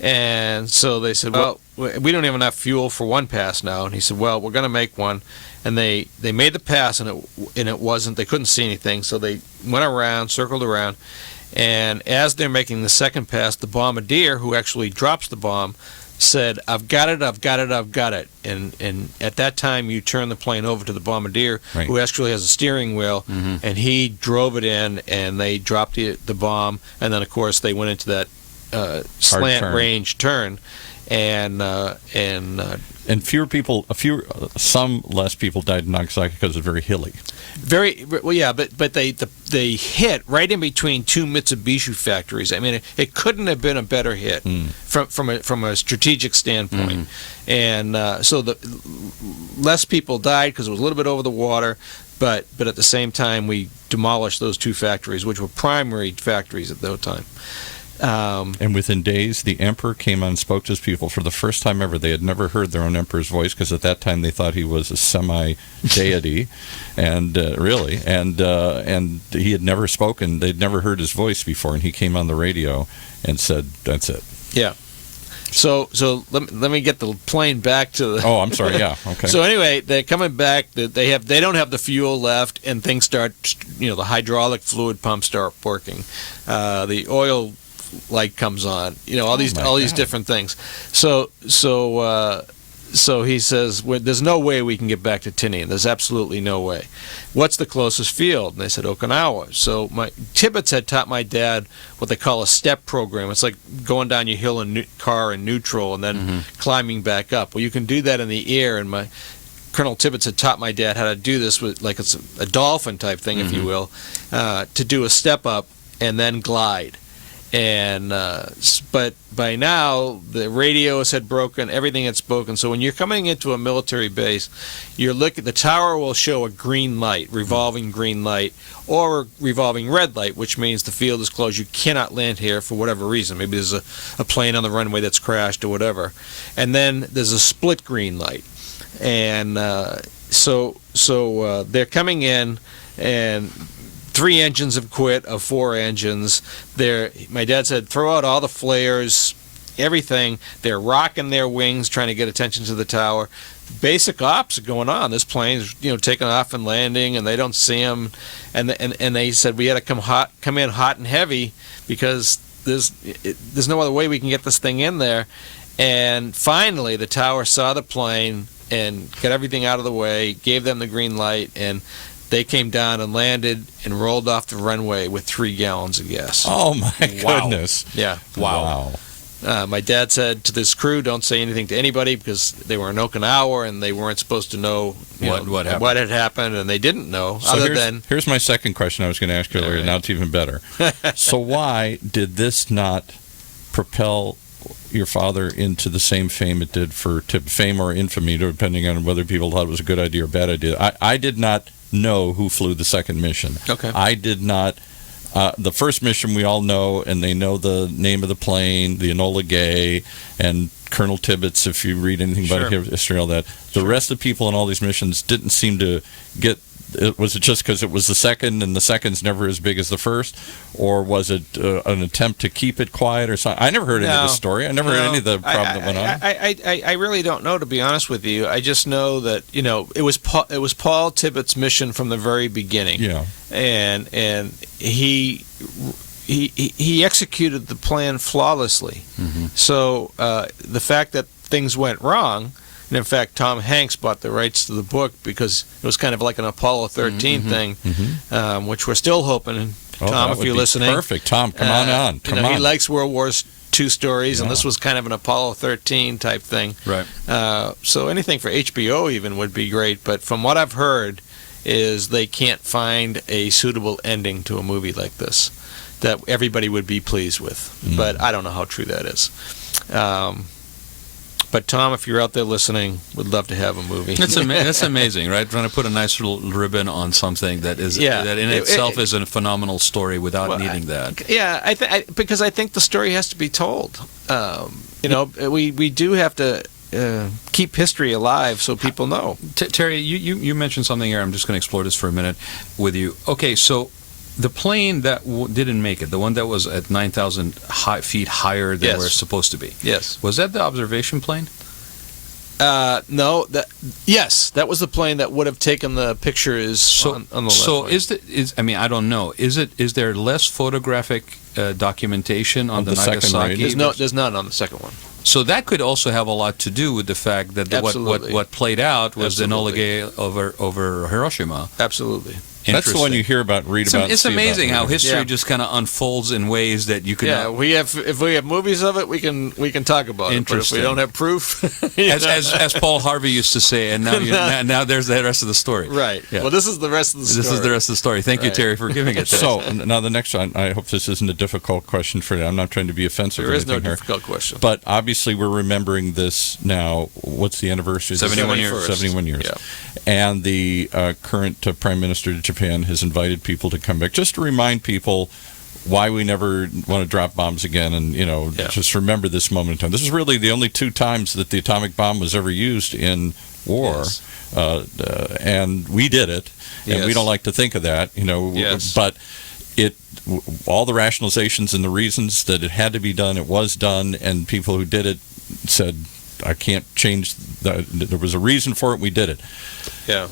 And so they said, well, we don't have enough fuel for one pass now. And he said, well, we're going to make one. And they made the pass, and it wasn't. They couldn't see anything, so they went around, circled around. And as they're making the second pass, the bombardier, who actually drops the bomb, said, I've got it, I've got it, I've got it. And at that time, you turn the plane over to the bombardier, right, who actually has a steering wheel, and he drove it in, and they dropped the bomb. And then, of course, they went into that slant range turn, and some less people died in Nagasaki because it's very hilly. Very well, yeah, but they hit right in between two Mitsubishi factories. I mean, it couldn't have been a better hit from a strategic standpoint, and so the less people died because it was a little bit over the water. But at the same time, we demolished those two factories, which were primary factories at that time. And within days, the emperor came on and spoke to his people for the first time ever. They had never heard their own emperor's voice because at that time they thought he was a semi-deity, and he had never spoken. They'd never heard his voice before, and he came on the radio and said, "That's it." Yeah. So let me get the plane back to the. Oh, I'm sorry. Yeah. Okay. So anyway, they're coming back. They don't have the fuel left, and things start. The hydraulic fluid pumps start working. The oil light comes on. All these different things. So he says, there's no way we can get back to Tinian. There's absolutely no way. What's the closest field? And they said Okinawa. So Tibbets had taught my dad what they call a step program. It's like going down your hill in car in neutral and then climbing back up. Well, you can do that in the air, and Colonel Tibbets had taught my dad how to do this with, like, it's a dolphin type thing, if you will, to do a step up and then glide. And but by now the radios had broken, everything had spoken. So when you're coming into a military base, the tower will show a green light, revolving green light, or revolving red light, which means the field is closed. You cannot land here for whatever reason. Maybe there's a plane on the runway that's crashed or whatever. And then there's a split green light, and so they're coming in, and 3 engines have quit of 4 engines. My dad said, throw out all the flares, everything. They're rocking their wings, trying to get attention to the tower. Basic ops are going on. This plane's taking off and landing, and they don't see them. And they said we had to come in hot and heavy because there's no other way we can get this thing in there. And finally, the tower saw the plane and got everything out of the way, gave them the green light, and they came down and landed and rolled off the runway with 3 gallons of gas. Oh, my goodness. Yeah. Wow. My dad said to this crew, don't say anything to anybody because they were in Okinawa and they weren't supposed to know, what had happened, and they didn't know. So here's my second question I was going to ask you earlier. Now it's even better. So why did this not propel your father into the same fame it did for fame or infamy, depending on whether people thought it was a good idea or a bad idea? I did not know who flew the second mission. Okay. I did not. The first mission we all know, and they know the name of the plane, the Enola Gay, and Colonel Tibbets, if you read anything about history and all that. The rest of the people in all these missions didn't seem to get Was it just because it was the second and the second's never as big as the first, or was it an attempt to keep it quiet or something? I never heard any of the story. I never heard any of the problem that went on. I really don't know, to be honest with you. I just know that it was Paul Tibbitt's mission from the very beginning. Yeah, and he executed the plan flawlessly. Mm-hmm. So the fact that things went wrong. And in fact, Tom Hanks bought the rights to the book because it was kind of like an Apollo 13 thing, which we're still hoping. Tom, if you're listening, perfect. Tom, come on. Come on. He likes World War II stories, and this was kind of an Apollo 13 type thing. Right. So anything for HBO even would be great. But from what I've heard, is they can't find a suitable ending to a movie like this that everybody would be pleased with. But I don't know how true that is. But Tom, if you're out there listening, would love to have a movie. That's amazing, right? Trying to put a nice little ribbon on something that is that in itself is a phenomenal story without needing that. Yeah, because I think the story has to be told. We do have to keep history alive so people know. Terry, you mentioned something here. I'm just going to explore this for a minute with you. Okay, so the plane that didn't make it, the one that was at 9,000 feet higher than where it's supposed to be. Yes. Was that the observation plane? No. That was the plane that would have taken the pictures on the left. So I don't know. Is there less photographic documentation on the Nagasaki? There's none on the second one. So that could also have a lot to do with the fact that what played out was the Enola Gay over Hiroshima. Absolutely. That's the one you hear about, read about. It's amazing how history just kind of unfolds in ways that you could. Yeah, if we have movies of it, we can talk about it. But if we don't have proof, as Paul Harvey used to say, and now there's the rest of the story. Right. Yeah. Well, this is the rest of the story. This is the rest of the story. Thank you, Terry, for giving it. So now the next one. I hope this isn't a difficult question for you. I'm not trying to be offensive. There is no here, difficult question. But obviously, we're remembering this now. What's the anniversary? 71 years. 71 years. Yeah. And the current Prime Minister of Japan has invited people to come back, just to remind people why we never want to drop bombs again, and just remember this moment in time. This is really the only two times that the atomic bomb was ever used in war, and we did it, and we don't like to think of that, but all the rationalizations and the reasons that it had to be done, it was done, and people who did it said, I can't change that. There was a reason for it. We did it. Yeah.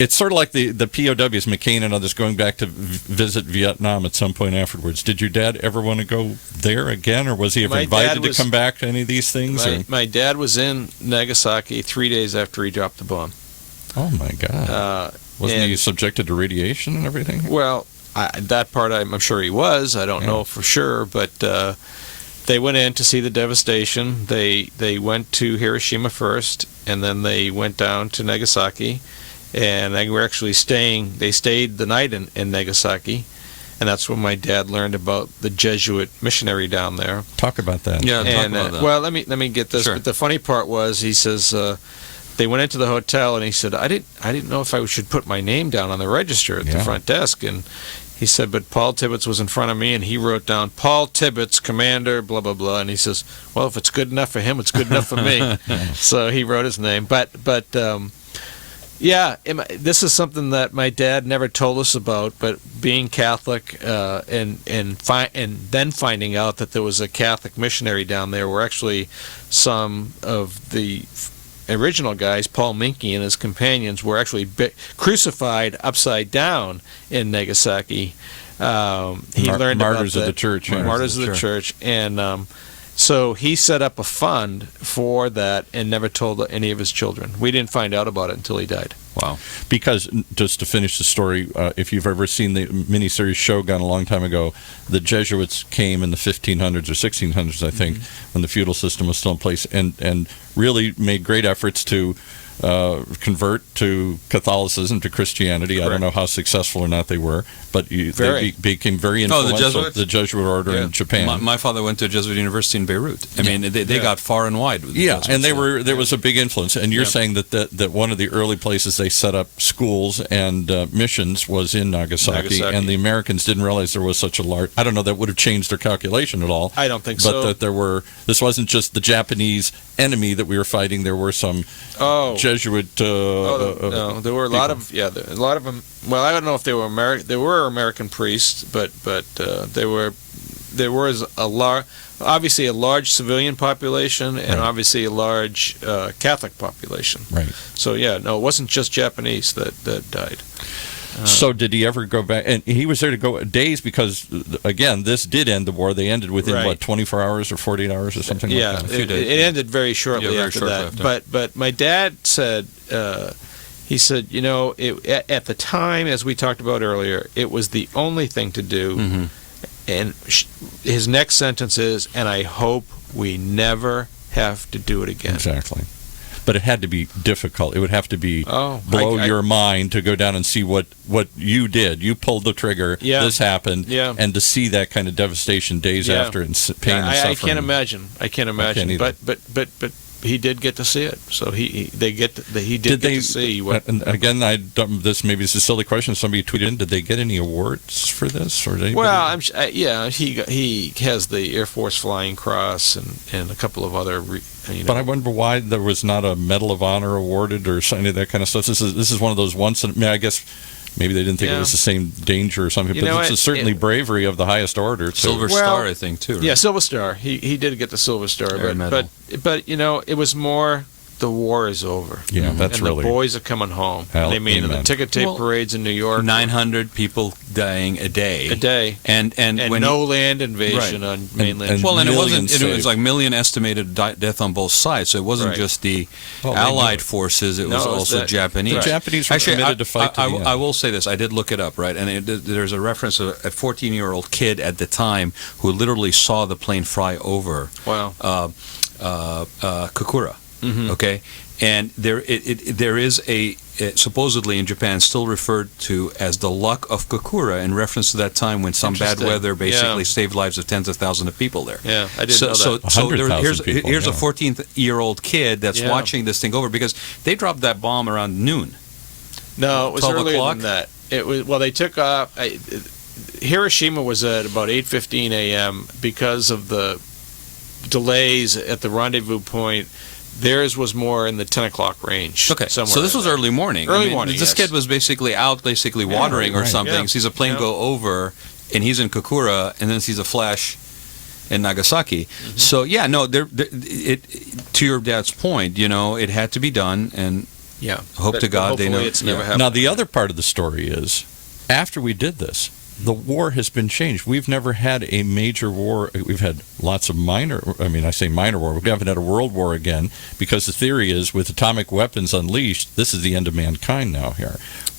It's sort of like the POWs, McCain and others, going back to visit Vietnam at some point afterwards. Did your dad ever want to go there again, or was he ever invited to come back to any of these things? My dad was in Nagasaki 3 days after he dropped the bomb. Oh, my God. Wasn't he subjected to radiation and everything? Well, that part I'm sure he was. I don't know for sure, but they went in to see the devastation. They went to Hiroshima first, and then they went down to Nagasaki. And they were actually they stayed the night in Nagasaki, and that's when my dad learned about the Jesuit missionary down there. Talk about that. Yeah, talk about that. Well, let me get this. Sure. But the funny part was, he says they went into the hotel, and he said, I didn't know if I should put my name down on the register at the front desk, and he said, but Paul Tibbets was in front of me, and he wrote down Paul Tibbets, Commander, blah blah blah, and he says, well, if it's good enough for him, it's good enough for me. So he wrote his name, but. Yeah, this is something that my dad never told us about, but being Catholic and then finding out that there was a Catholic missionary down there, where actually some of the original guys, Paul Minke and his companions, were actually crucified upside down in Nagasaki. He learned Martyrs about of the Church. Martyrs of the Church. And so he set up a fund for that and never told any of his children. We didn't find out about it until he died. Wow. Because, just to finish the story, if you've ever seen the miniseries Shogun a long time ago, the Jesuits came in the 1500s or 1600s, I think, when the feudal system was still in place, and really made great efforts to convert to Catholicism, to Christianity. Correct. I don't know how successful or not they were. but they became very influential. The Jesuit order in Japan. My father went to a Jesuit university in Beirut. I mean, they got far and wide with the Jesuits, and there was a big influence. And you're saying that one of the early places they set up schools and missions was in Nagasaki, and the Americans didn't realize there was such a large. I don't know that would have changed their calculation at all. I don't think so. But that this wasn't just the Japanese enemy that we were fighting. There were some Jesuit. No, there were a lot of them. Well, I don't know if they were American. There were American priests, but there was obviously a large civilian population and obviously a large Catholic population. Right. So it wasn't just Japanese that died. So did he ever go back? And he was there to go days because, again, this did end the war. They ended within, 24 hours or 48 hours or something like that? Yeah, it ended very shortly after that. But my dad said, he said, at the time, as we talked about earlier, it was the only thing to do. Mm-hmm. And his next sentence is, and I hope we never have to do it again. Exactly. But it had to be difficult. It would have to be blow your mind to go down and see what you did. You pulled the trigger. Yeah. This happened. Yeah. And to see that kind of devastation days after and pain and suffering. I can't imagine. But he did get to see it. So he did get to see what. And again, this maybe is a silly question. Somebody tweeted in. Did they get any awards for this? Or well, he has the Air Force Flying Cross and a couple of other. But I wonder why there was not a Medal of Honor awarded or any of that kind of stuff. This is one of those I guess maybe they didn't think it was the same danger or something. But it's certainly bravery of the highest order. Silver Star, I think, too. Right? Yeah, Silver Star. He did get the Silver Star, but it was more. The war is over. Yeah, that's and really. The boys are coming home. I mean, the ticket tape parades in New York. 900 people dying a day. And when no land invasion on mainland. And it was like million estimated death on both sides. So it wasn't just the Allied forces. It was also Japanese. The Japanese were committed to fight to the end. I will say this. I did look it up, right? And there's a reference to a 14-year-old kid at the time who literally saw the plane fly over. Wow. Kokura. Mm-hmm. Okay, and there is supposedly in Japan still referred to as the luck of Kokura in reference to that time when some bad weather basically saved lives of tens of thousands of people there. Yeah, I didn't know that. So here's a 14-year-old kid that's watching this thing over because they dropped that bomb around noon. No, it was earlier than that. It was they took off. Hiroshima was at about 8:15 a.m. because of the delays at the rendezvous point. Theirs was more in the 10 o'clock range. Okay, so this was early morning. This kid was basically out, watering or something. Yeah. Sees a plane go over, and he's in Kokura, and then sees a flash in Nagasaki. Mm-hmm. So to your dad's point, it had to be done, and hope to God they know. It's never happened. Now the other part of the story is, after we did this, the war has been changed. We've never had a major war. We've had lots of minor war. We haven't had a world war again because the theory is with atomic weapons unleashed, this is the end of mankind now here.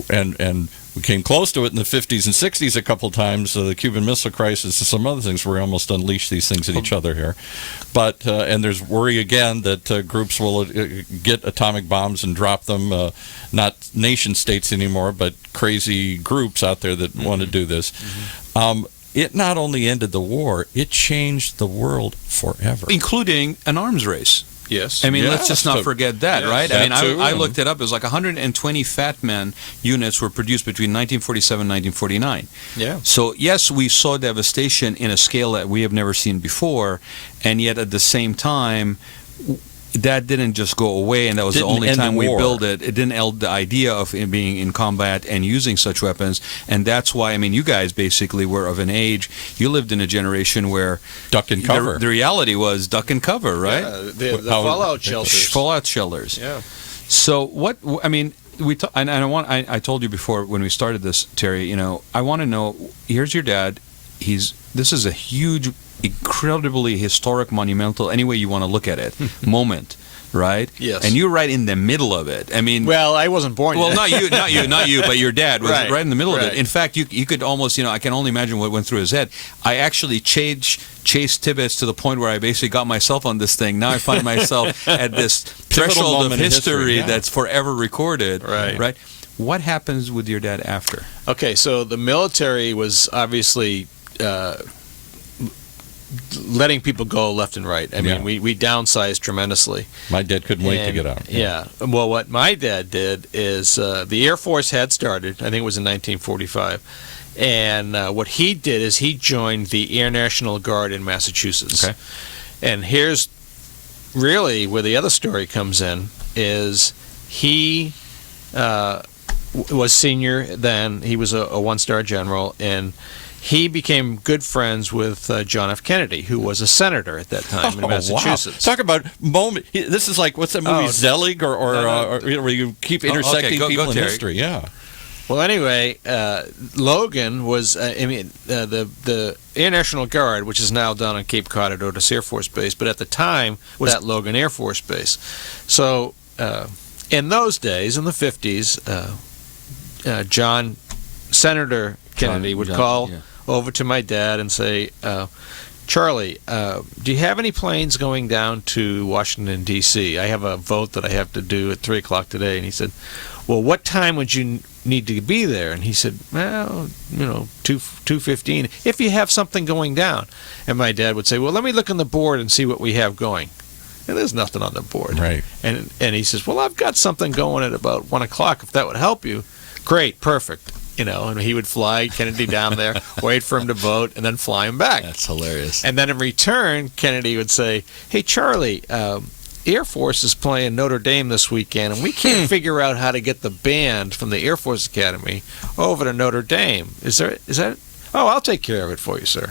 And we came close to it in the 50s and 60s a couple times, the Cuban Missile Crisis and some other things where we almost unleashed these things at each other here. But and there's worry again that groups will get atomic bombs and drop them, not nation states anymore, but crazy groups out there that want to do this. Mm-hmm. It not only ended the war, it changed the world forever. Including an arms race. Yes. I mean, let's just not forget that, right? I mean, I looked it up. It was like 120 Fat Man units were produced between 1947 and 1949. Yeah. So, yes, we saw devastation in a scale that we have never seen before, and yet at the same time, that didn't just go away, and that was the only time we built it. It didn't end the idea of being in combat and using such weapons, and that's why, I mean, you guys basically were of an age, you lived in a generation where duck and cover. The reality was duck and cover, right? Yeah, the fallout shelters. Fallout shelters. Yeah. So I told you before when we started this, Terry, I want to know, here's your dad, this is a huge, incredibly historic, monumental, any way you want to look at it, moment, right? Yes. And you're right in the middle of it. I mean, well, I wasn't born yet. Well, not you, but your dad was right in the middle of it. In fact, you could almost, I can only imagine what went through his head. I actually chased Tibbetts to the point where I basically got myself on this thing. Now I find myself at this threshold of history that's forever recorded. Right. What happens with your dad after? Okay, so the military was obviously letting people go left and right. I mean, we downsized tremendously. My dad couldn't wait to get out. Yeah. Well, what my dad did is the Air Force had started, I think it was in 1945, and what he did is he joined the Air National Guard in Massachusetts. Okay. And here's really where the other story comes in, is he was senior then. He was a one-star general, and he became good friends with John F. Kennedy, who was a senator at that time in Massachusetts. Wow. Talk about moment. This is like, what's that movie, Zelig, or where you keep intersecting people in history. Yeah. Well, anyway, Logan was, the Air National Guard, which is now down on Cape Cod at Otis Air Force Base, but at the time was at Logan Air Force Base. So in those days, in the 50s, Senator Kennedy would call over to my dad and say, Charlie, do you have any planes going down to Washington, D.C.? I have a vote that I have to do at 3 o'clock today. And he said, well, what time would you need to be there? And he said, well, 2:15, if you have something going down. And my dad would say, well, let me look on the board and see what we have going. And there's nothing on the board. Right. And he says, well, I've got something going at about 1 o'clock, if that would help you. Great, perfect. And he would fly Kennedy down there, wait for him to vote, and then fly him back. That's hilarious. And then in return, Kennedy would say, hey, Charlie, Air Force is playing Notre Dame this weekend, and we can't figure out how to get the band from the Air Force Academy over to Notre Dame. Is that? Oh, I'll take care of it for you, sir.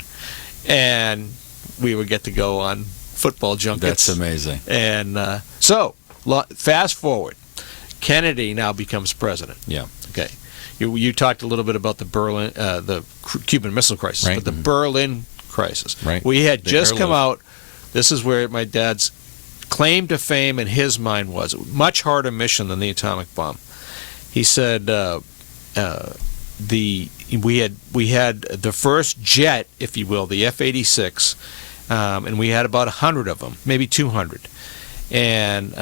And we would get to go on football junkets. That's amazing. And so, fast forward. Kennedy now becomes president. Yeah. Okay. You talked a little bit about the Cuban Missile Crisis, right. but the Berlin crisis. Right. We had just come out. This is where my dad's claim to fame in his mind was much harder mission than the atomic bomb. He said we had the first jet, if you will, the F-86, and we had about 100 of them, maybe 200, and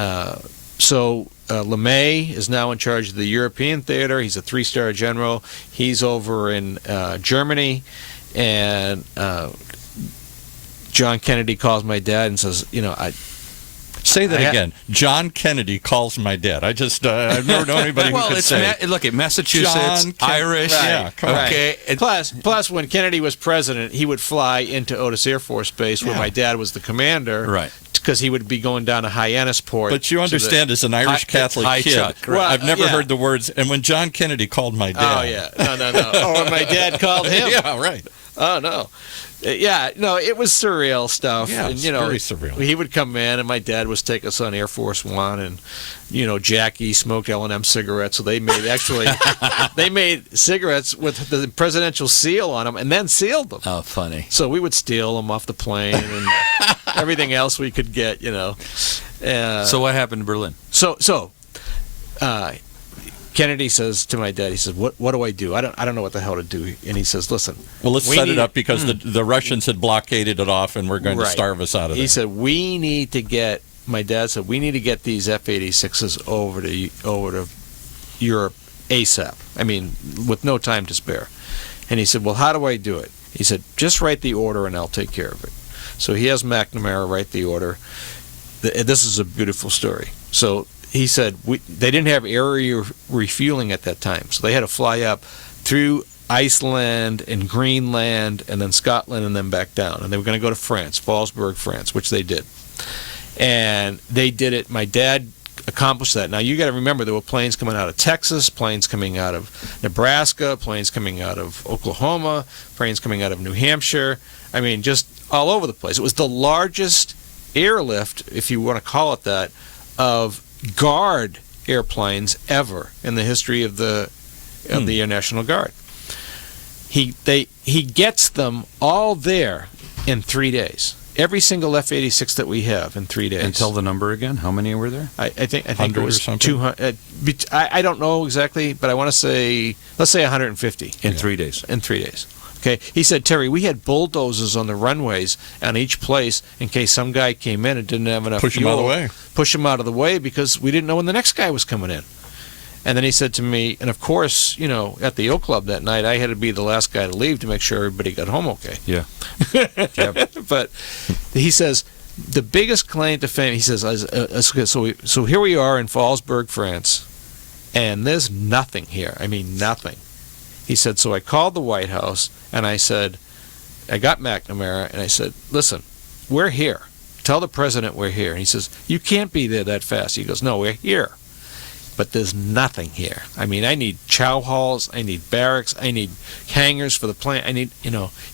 so. LeMay is now in charge of the European theater. He's a 3-star general. He's over in Germany. And John Kennedy calls my dad and says, Say that again. John Kennedy calls my dad. I've never known anybody who could say. Look at Massachusetts, Irish. Right. Yeah, come on. Okay. Plus, when Kennedy was president, he would fly into Otis Air Force Base, where my dad was the commander. Right. Because he would be going down to Hyannisport. But you understand, as an Irish Catholic kid, Chuck, right. I've never heard the words. And when John Kennedy called my dad. Oh, yeah. No. Oh, and my dad called him. Yeah, right. Oh, no. Yeah, no, it was surreal stuff. Yeah, and, very surreal. He would come in, and my dad would take us on Air Force One, and Jackie smoked L&M cigarettes. So they made cigarettes with the presidential seal on them, and then sealed them. Oh, funny. So we would steal them off the plane and everything else we could get. So what happened in Berlin? So Kennedy says to my dad, he says, "What do I do? I don't know what the hell to do." And he says, "Listen, well, let's set it up because the Russians had blockaded it off, and we're going to starve us out of there." He said, my dad said, we need to get these F-86s over to Europe ASAP. I mean, with no time to spare. And he said, well, how do I do it? He said, just write the order and I'll take care of it. So he has McNamara write the order. This is a beautiful story. So he said they didn't have area refueling at that time, so they had to fly up through Iceland and Greenland and then Scotland and then back down. And they were going to go to France, Fallsburg, France, which they did. And they did it. My dad accomplished that. Now, you got to remember, there were planes coming out of Texas, planes coming out of Nebraska, planes coming out of Oklahoma, planes coming out of New Hampshire. I mean, just all over the place. It was the largest airlift, if you want to call it that, of Guard airplanes ever in the history of the Air National Guard. He gets them all there in 3 days. Every single F-86 that we have in 3 days. And tell the number again. How many were there? I think it was 200. I don't know exactly, but I want to say, let's say 150 in 3 days. In 3 days. Okay. He said, Terry, we had bulldozers on the runways on each place in case some guy came in and didn't have enough fuel. Push him out of the way. Push him out of the way because we didn't know when the next guy was coming in. And then he said to me, and of course, at the Oak Club that night, I had to be the last guy to leave to make sure everybody got home okay. Yeah. But he says, the biggest claim to fame, he says, so here we are in Fallsburg, France, and there's nothing here. I mean, nothing. He said, so I called the White House, and I said, I got McNamara, and I said, listen, we're here. Tell the president we're here. And he says, you can't be there that fast. He goes, no, we're here. But there's nothing here. I mean, I need chow halls, I need barracks, I need hangars for the plane. I need,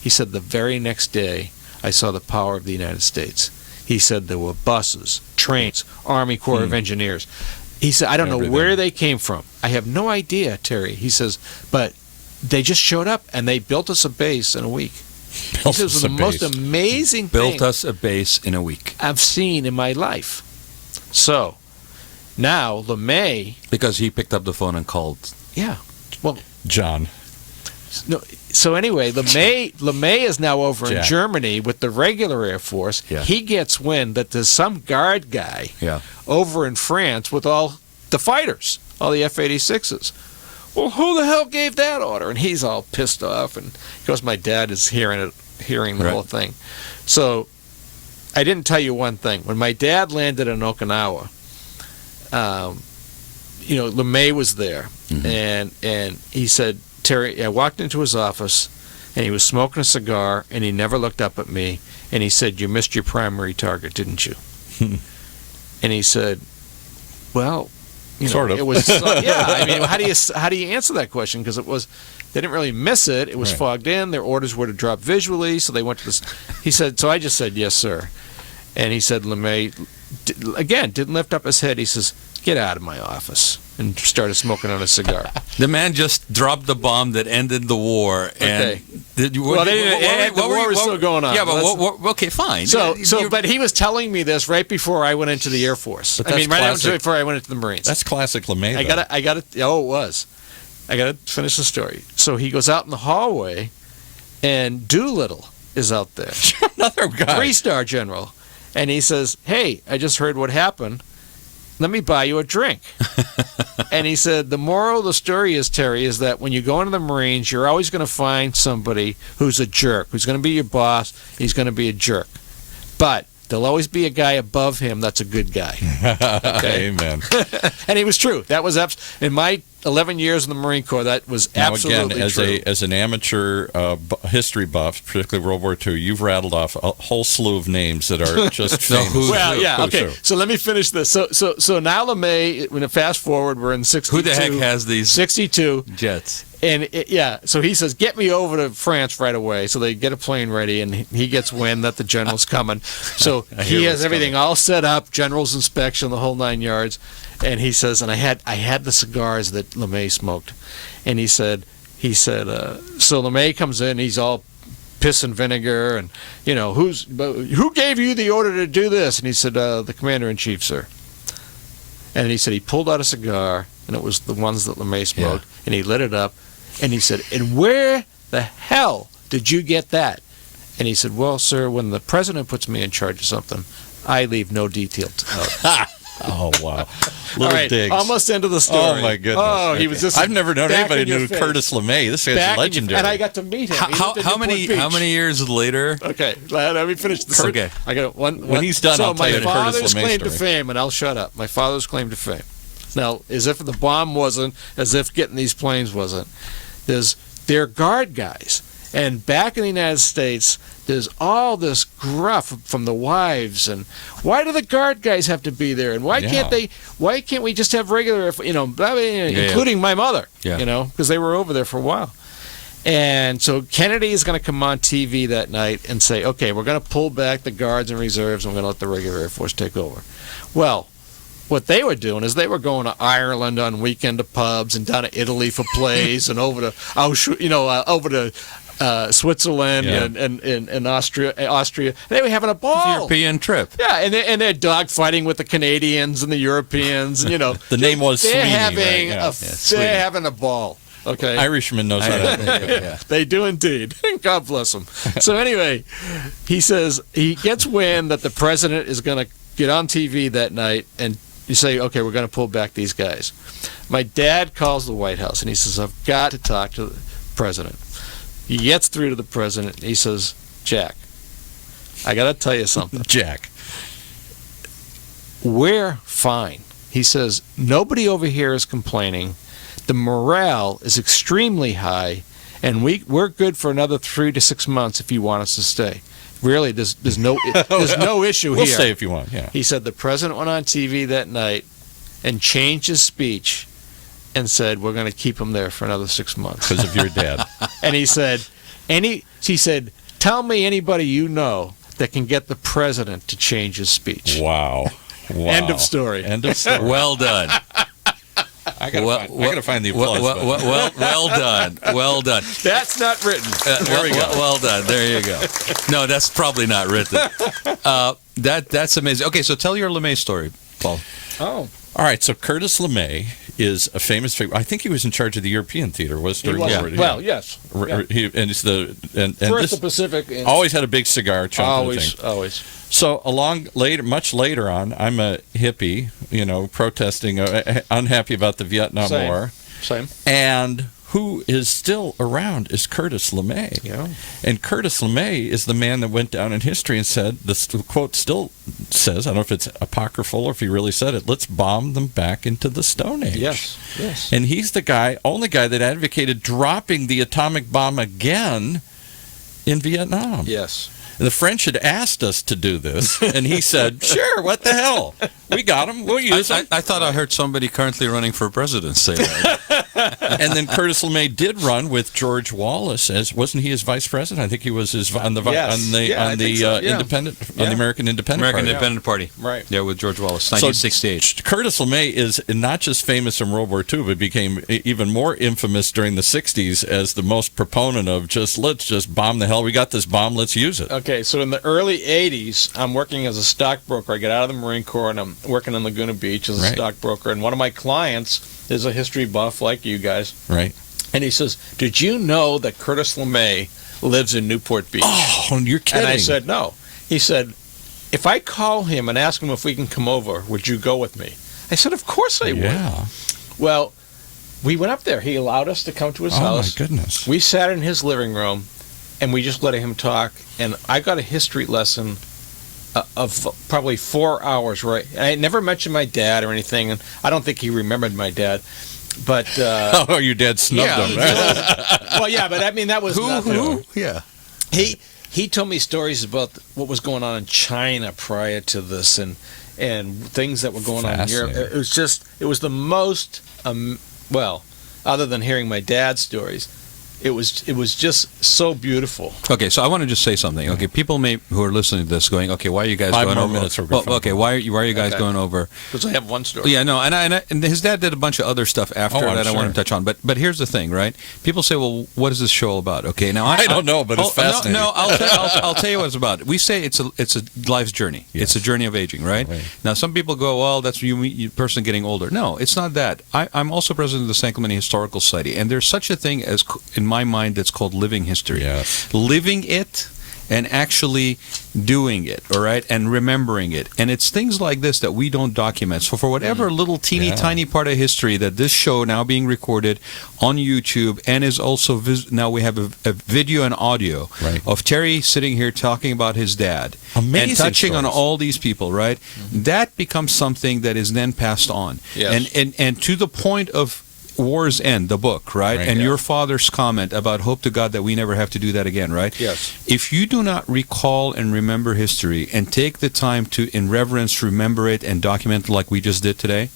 he said the very next day I saw the power of the United States. He said there were buses, trains, Army Corps of Engineers. He said, I don't know where they came from. I have no idea, Terry. He says, but they just showed up and they built us a base in a week. This was the most amazing thing. Built us a base in a week. I've seen in my life. So, now, LeMay... Because he picked up the phone and called... Yeah. Well... John. No, so anyway, LeMay is now over in Germany with the regular Air Force. Yeah. He gets wind that there's some guard guy over in France with all the fighters, all the F-86s. Well, who the hell gave that order? And he's all pissed off. And of course, my dad is hearing the whole thing. So I didn't tell you one thing. When my dad landed in Okinawa, LeMay was there, and he said, Terry, I walked into his office, and he was smoking a cigar, and he never looked up at me, and he said, you missed your primary target, didn't you? And he said, well, sort of. It was, I mean, how do you answer that question? Because they didn't really miss it. It was fogged in. Their orders were to drop visually, so they went to this. He said, so I just said, yes, sir. And he said, LeMay, again, didn't lift up his head. He says, get out of my office, and started smoking on a cigar. The man just dropped the bomb that ended the war. And the war was still going on. Yeah, but okay, fine. But he was telling me this right before I went into the Air Force. Right before I went into the Marines. That's classic LeMay. I got it. Oh, it was. I got to finish the story. So he goes out in the hallway, and Doolittle is out there. Another guy. 3-star general. And he says, hey, I just heard what happened. Let me buy you a drink. And he said, the moral of the story is, Terry, is that when you go into the Marines, you're always going to find somebody who's a jerk, who's going to be your boss. He's going to be a jerk. But there'll always be a guy above him that's a good guy. Okay? Amen. And he was true. That was in my 11 years in the Marine Corps, that was absolutely true. As an amateur history buff, particularly World War II, you've rattled off a whole slew of names that are just famous. Well, yeah, okay. So let me finish this. So now LeMay, when fast forward, we're in 62. Who the heck has these 62 jets? And so he says, get me over to France right away. So they get a plane ready, and he gets wind that the general's coming. So he has everything all set up, general's inspection, the whole 9 yards. And he says, and I had the cigars that LeMay smoked. And he said, so LeMay comes in, he's all piss and vinegar, and, who gave you the order to do this? And he said, the commander-in-chief, sir. And he said he pulled out a cigar, and it was the ones that LeMay smoked, and he lit it up. And he said, and where the hell did you get that? And he said, well, sir, when the president puts me in charge of something, I leave no details out. Oh, wow. All right, digs. Almost end of the story. Oh, my goodness. Oh, he was just I've never known anybody who knew Curtis LeMay. This guy's legendary. And I got to meet him. How many years later? Okay, let me finish this. Okay. I got one. When he's done, I'll tell you the Curtis LeMay story. My father's claim to fame, and I'll shut up. My father's claim to fame. Now, as if the bomb wasn't, as if getting these planes wasn't, they're guard guys. And back in the United States, there's all this gruff from the wives, and why do the guard guys have to be there? And why can't we just have regular, including my mother, because they were over there for a while. And so Kennedy is going to come on TV that night and say, okay, we're going to pull back the guards and reserves, and we're going to let the regular Air Force take over. Well, what they were doing is they were going to Ireland on weekend to pubs, and down to Italy for plays, and over to over to Switzerland and Austria. They were having a ball. European trip. Yeah, and they're dog fighting with the Canadians and the Europeans, and the name was they're Sweeney, they're having a ball. Okay, Irishman knows how to. They do indeed. God bless them. So anyway, he says he gets wind that the president is going to get on TV that night and You say, okay, we're going to pull back these guys. My dad calls the White House, and he says, I've got to talk to the president. He gets through to the president, and he says, Jack, I got to tell you something. Jack. We're fine. He says, nobody over here is complaining. The morale is extremely high, and we're good for another 3 to 6 months if you want us to stay. Really, there's no issue We'll here. stay if you want, yeah. He said the president went on TV that night and changed his speech and said, we're going to keep him there for another 6 months. Because of your dad. And he said, tell me anybody you know that can get the president to change his speech. Wow. End of story. End of story. Well done. I gotta find the applause. Well done. Well done. That's not written. There we go. Well done. There you go. No, that's probably not written. That's amazing. Okay, so tell your LeMay story, Paul. Oh. All right, so Curtis LeMay is a famous figure. I think he was in charge of the European theater, during World War II. Well, yes. Yeah. And he's the First the Pacific. Always had a big cigar chunk. Always. So much later on, I'm a hippie, protesting, unhappy about the Vietnam War. Same. And who is still around is Curtis LeMay. Yeah. And Curtis LeMay is the man that went down in history and said, this quote still says, I don't know if it's apocryphal or if he really said it, let's bomb them back into the Stone Age. Yes. And he's the only guy that advocated dropping the atomic bomb again in Vietnam. Yes. The French had asked us to do this, and he said, sure, what the hell? We got them. We'll use them. I thought I heard somebody currently running for president say that. And then Curtis LeMay did run with George Wallace wasn't he his vice president? I think he was his on the American Independent Party. Right. Yeah, with George Wallace, 1968. So Curtis LeMay is not just famous in World War II, but became even more infamous during the 60s as the most proponent of let's just bomb the hell. We got this bomb, let's use it. Okay, so in the early 80s, I'm working as a stockbroker. I get out of the Marine Corps, and I'm working on Laguna Beach as a stockbroker. And one of my clients is a history buff like you guys. Right. And he says, did you know that Curtis LeMay lives in Newport Beach? Oh, you're kidding. And I said, no. He said, if I call him and ask him if we can come over, would you go with me? I said, of course I would. Well, we went up there. He allowed us to come to his house. Oh, my goodness. We sat in his living room, and we just let him talk. And I got a history lesson of probably 4 hours, right? And I never mentioned my dad or anything, and I don't think he remembered my dad. But your dad snubbed him. Well, yeah, but I mean that was who? Yeah. He told me stories about what was going on in China prior to this, and things that were going on here. It was the most other than hearing my dad's stories. It was just so beautiful. Okay, so I want to just say something. Okay, people who are listening to this going, okay, why are you guys going over? Minutes why are you guys going over? Because I have one story. Yeah, no, and his dad did a bunch of other stuff after that. I want to touch on, but here's the thing, right? People say, well, what is this show about? Okay, now I don't know, but it's fascinating. No, I'll tell you what it's about. We say it's a life's journey. Yes. It's a journey of aging, right? Now some people go, well, that's you person getting older. No, it's not that. I'm also president of the San Clemente Historical Society, and there's such a thing as in my mind that's called living history. Yes. Living it and actually doing it, all right, and remembering it. And it's things like this that we don't document. So for whatever little tiny part of history that this show now being recorded on YouTube and is also now we have a video and audio of Terry sitting here talking about his dad. Amazing and touching stories. on all these people, right? That becomes something that is then passed on. Yes. And to the point of War's End, the book, right? And your father's comment about hope to God that we never have to do that again, right? Yes. If you do not recall and remember history and take the time to, in reverence, remember it and document it like we just did today,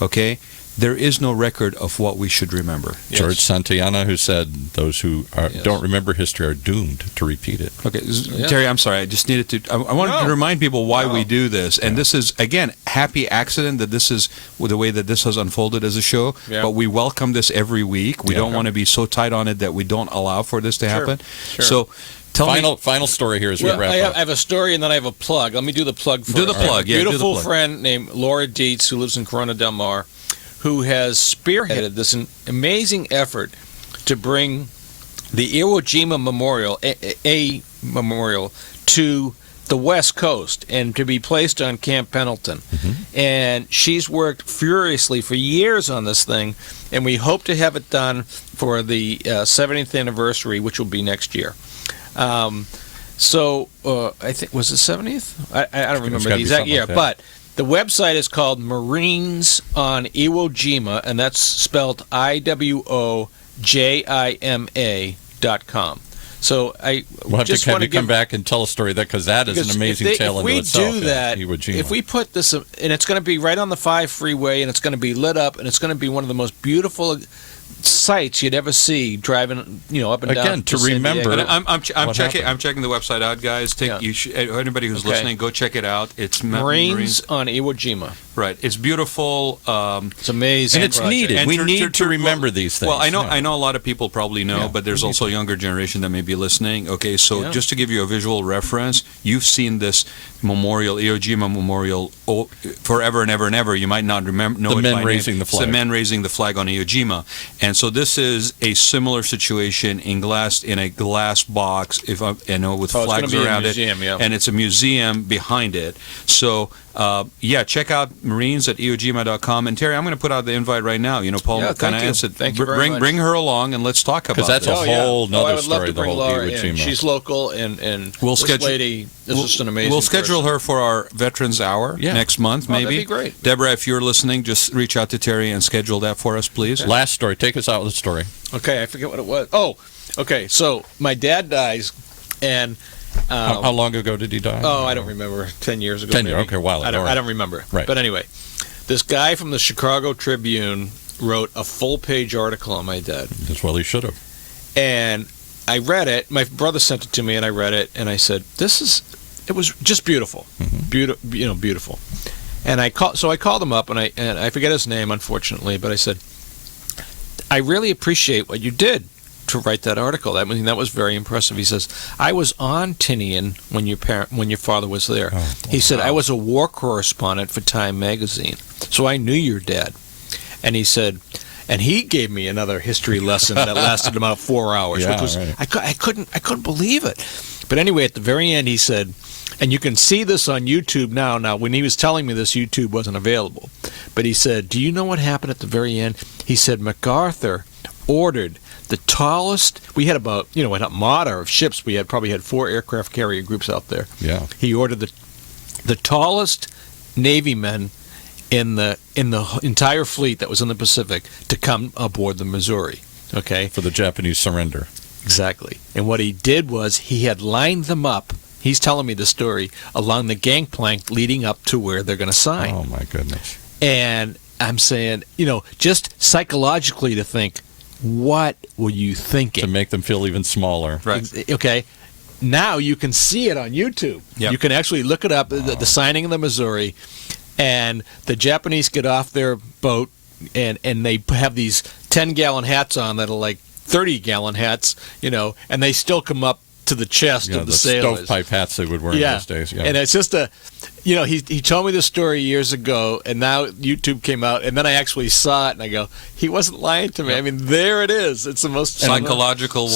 okay, there is no record of what we should remember. Yes. George Santayana, who said those who don't remember history are doomed to repeat it. Okay, Terry, I'm sorry. I just needed to. I wanted to remind people why we do this, and this is again happy accident that this is the way that this has unfolded as a show. Yeah. But we welcome this every week. We don't want to be so tight on it that we don't allow for this to happen. Sure. So. Final story here as we wrap up. I have a story and then I have a plug. Let me do the plug first. Do the plug, yeah. Beautiful friend named Laura Dietz, who lives in Corona Del Mar, who has spearheaded this amazing effort to bring the Iwo Jima Memorial, a memorial, to the West Coast and to be placed on Camp Pendleton. And she's worked furiously for years on this thing, and we hope to have it done for the 70th anniversary, which will be next year. So I think, was it 70th? I don't remember the exact year, but the website is called Marines on Iwo and that's spelled IWOJIMA.com. So we'll have to have you come back and tell a story that, because that is an amazing tale in itself. If we do that, if we put this, and it's going to be right on the 5 freeway, and it's going to be lit up, and it's going to be one of the most beautiful sights you'd ever see driving, up and down. Again, to remember, I'm checking the website out, guys. Anybody who's listening, go check it out. It's Marines on Iwo Jima. Right, it's beautiful. It's amazing, and it's needed. And we need to remember these things. Well, I know a lot of people probably know, but there's also a younger generation that may be listening. Okay, so just to give you a visual reference, you've seen this memorial, Iwo Jima Memorial, forever and ever and ever. You might not know the it men by raising name. the flag. The men raising the flag on Iwo Jima, and so this is a similar situation in a glass box. With flags around museum, it, and it's a museum behind it. So. Check out Marines at iwojima.com. And Terry, I'm going to put out the invite right now. Paul kind of answered. Thank you very much. Bring her along and let's talk about it. Because that's a whole nother I would love story. to bring Laura in. She's local, and this lady is just an amazing We'll schedule her for our Veterans Hour next month, maybe. That'd be great. Deborah, if you're listening, just reach out to Terry and schedule that for us, please. Okay. Last story. Take us out with a story. Okay, I forget what it was. Oh, okay. So my dad dies, and... how long ago did he die? Oh, I don't remember. 10 years ago. 10 years. Okay, wow. I don't remember. Right. But anyway, this guy from the Chicago Tribune wrote a full-page article on my dad. As well he should have. And I read it. My brother sent it to me, and I read it, and I said, it was just beautiful. Beautiful. And I called him up, and I forget his name, unfortunately, but I said, I really appreciate what you did to write that article. That was very impressive. He says, I was on Tinian when your father was there. He said, I was a war correspondent for Time magazine, so I knew your dad. And he said, and he gave me another history lesson that lasted about 4 hours, which was right. I couldn't believe it. But anyway, at the very end, he said, and you can see this on YouTube now. Now, when he was telling me this, YouTube wasn't available. But he said, do you know what happened at the very end? He said, MacArthur ordered the tallest, we had about, an armada of ships. We probably had 4 aircraft carrier groups out there. Yeah. He ordered the tallest Navy men in the entire fleet that was in the Pacific to come aboard the Missouri. Okay. For the Japanese surrender. Exactly. And what he did was he had lined them up. He's telling me the story along the gangplank leading up to where they're going to sign. Oh my goodness. And I'm saying, just psychologically to think, what were you thinking? To make them feel even smaller. Right. Okay. Now you can see it on YouTube. Yep. You can actually look it up, the signing of the Missouri, and the Japanese get off their boat, and they have these 10-gallon hats on that are like 30-gallon hats, and they still come up to the chest of the sailors. Stovepipe hats they would wear in those days. Yeah. And it's just he told me this story years ago, and now YouTube came out, and then I actually saw it, and I go, he wasn't lying to me. Yep. I mean, there it is. It's the most psychological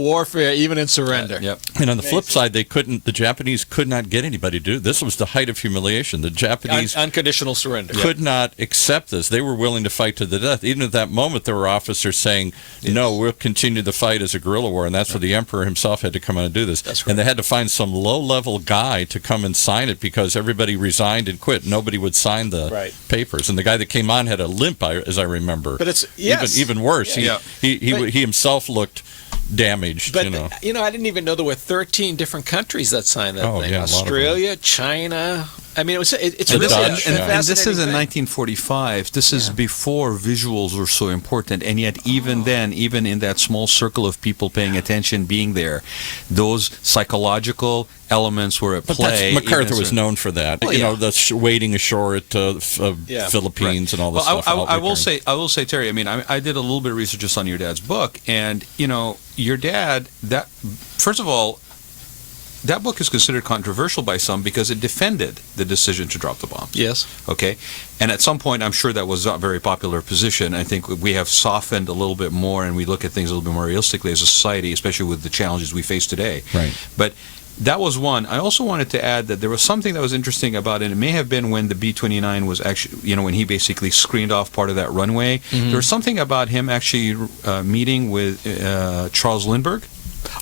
warfare, even in surrender. Yep. And on the flip side, the Japanese could not get anybody to do it. This was the height of humiliation. The Japanese unconditional surrender could not accept this. They were willing to fight to the death. Even at that moment, there were officers saying, no, we'll continue the fight as a guerrilla war, and that's where the emperor himself had to come in and do this. That's right. And they had to find some low-level guy to come and sign it because everybody resigned and quit. Nobody would sign the papers. And the guy that came on had a limp, as I remember. But it's even worse. Yeah. He himself looked damaged. But I didn't even know there were 13 different countries that signed that thing. Yeah, Australia, China. I mean, it's really and this is in 1945. This is before visuals were so important, and yet even then, even in that small circle of people paying attention, being there, those psychological elements were at play. MacArthur was known for that. The waiting ashore at Philippines and all this stuff. I will say, Terry. I mean, I did a little bit of research just on your dad's book, and your dad. That first of all, that book is considered controversial by some because it defended the decision to drop the bomb. Yes. Okay. And at some point, I'm sure that was not a very popular position. I think we have softened a little bit more, and we look at things a little bit more realistically as a society, especially with the challenges we face today. Right. But that was one. I also wanted to add that there was something that was interesting about it. It may have been when the B-29 was actually, when he basically screened off part of that runway. Mm-hmm. There was something about him actually meeting with Charles Lindbergh.